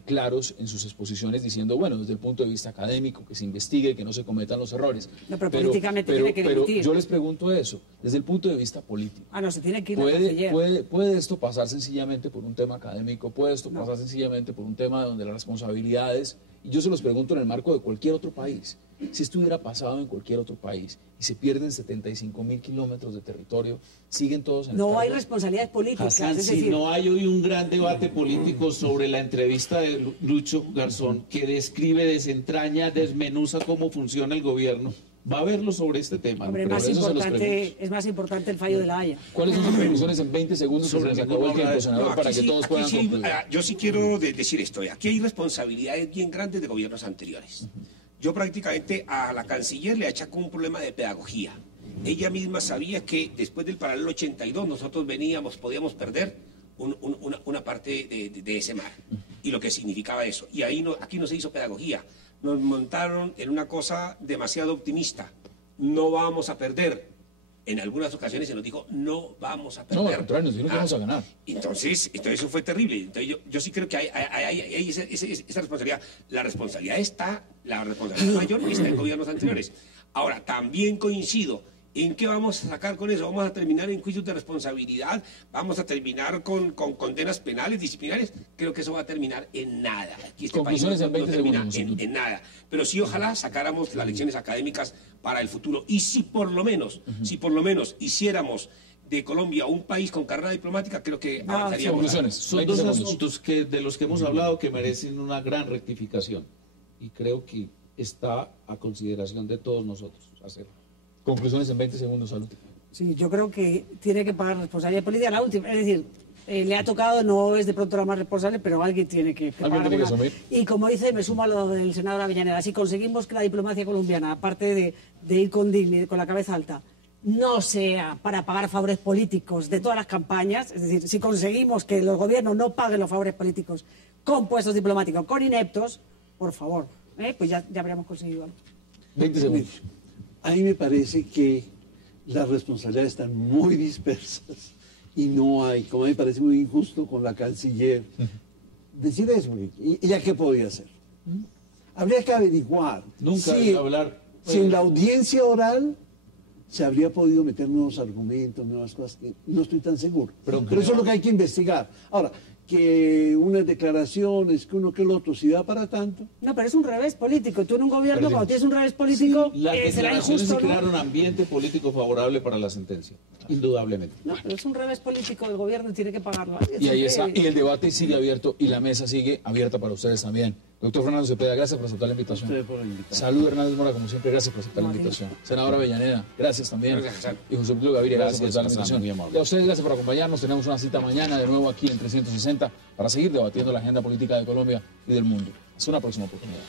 claros en sus exposiciones diciendo, bueno, desde el punto de vista académico, que se investigue, que no se cometan los errores. No, pero políticamente tiene que dimitir. Pero yo les pregunto eso, desde el punto de vista político. No, se tiene que ir la canciller. ¿Puede esto pasar sencillamente por un tema académico? ¿Puede esto pasar sencillamente por un tema donde las responsabilidades, y yo se los pregunto en el marco de cualquier otro país, si esto hubiera pasado en cualquier otro país y se pierden 75.000 kilómetros de territorio, siguen todos en el No hay responsabilidades políticas. Hassan, es si decir, no hay hoy un gran debate político sobre la entrevista de Lucho Garzón, que describe, desentraña, desmenuza cómo funciona el gobierno, va a haberlo sobre este tema. Hombre, es más importante el fallo de la Haya. ¿Cuáles son sus conclusiones en 20 segundos sobre el tiempo, senador, para que todos puedan concluir? Yo sí quiero decir esto. Aquí hay responsabilidades bien grandes de gobiernos anteriores. Yo prácticamente a la canciller le achaco un problema de pedagogía. Ella misma sabía que después del paralelo 82 nosotros podíamos perder una parte de ese mar y lo que significaba eso. Y aquí no se hizo pedagogía. Nos montaron en una cosa demasiado optimista. No vamos a perder. En algunas ocasiones se nos dijo, no vamos a perder. No, al contrario, nos dijeron que vamos a ganar. Entonces eso fue terrible. Entonces yo sí creo que hay esa responsabilidad. La responsabilidad mayor está en gobiernos anteriores. Ahora, también coincido. ¿En qué vamos a sacar con eso? ¿Vamos a terminar en juicios de responsabilidad? ¿Vamos a terminar con condenas penales, disciplinarias? Creo que eso va a terminar en nada. Aquí Conclusiones en 20 segundos. En nada. Pero sí, ojalá sacáramos las lecciones académicas para el futuro. Y si por lo menos hiciéramos de Colombia un país con carrera diplomática, creo que avanzaríamos. Conclusiones. Son dos asuntos de los que hemos hablado que merecen una gran rectificación. Y creo que está a consideración de todos nosotros hacerlo. Conclusiones en 20 segundos, Salud. Sí, yo creo que tiene que pagar responsabilidad política. La última, es decir, le ha tocado, no es de pronto la más responsable, pero alguien tiene que pagar. Y como dice, me sumo a lo del senador Avellaneda, si conseguimos que la diplomacia colombiana, aparte de ir con dignidad, con la cabeza alta, no sea para pagar favores políticos de todas las campañas, es decir, si conseguimos que los gobiernos no paguen los favores políticos con puestos diplomáticos, con ineptos, por favor, pues ya habríamos conseguido algo. 20 segundos. A mí me parece que las responsabilidades están muy dispersas y no hay, como a mí me parece muy injusto con la canciller, decir eso, ¿ella qué podía hacer? Habría que averiguar si en la audiencia oral se habría podido meter nuevos argumentos, nuevas cosas, que no estoy tan seguro. Pero eso es lo que hay que investigar. Ahora, que unas declaraciones, que uno que el otro, si da para tanto. No, pero es un revés político. Tú en un gobierno, cuando tienes un revés político, las será declaraciones injusto, se crearon ambiente político favorable para la sentencia, indudablemente. No, pero es un revés político, el gobierno tiene que pagarlo. Y ahí está, y el debate sigue abierto y la mesa sigue abierta para ustedes también. Doctor Fernando Cepeda, gracias por aceptar la invitación. Salud, Hernández Mora, como siempre, gracias por aceptar la invitación. Senadora Avellaneda, gracias también. Gracias, y José Pablo Gaviria, gracias por aceptar la invitación. Y a ustedes, gracias por acompañarnos. Tenemos una cita mañana de nuevo aquí en 360 para seguir debatiendo la agenda política de Colombia y del mundo. Hasta una próxima oportunidad.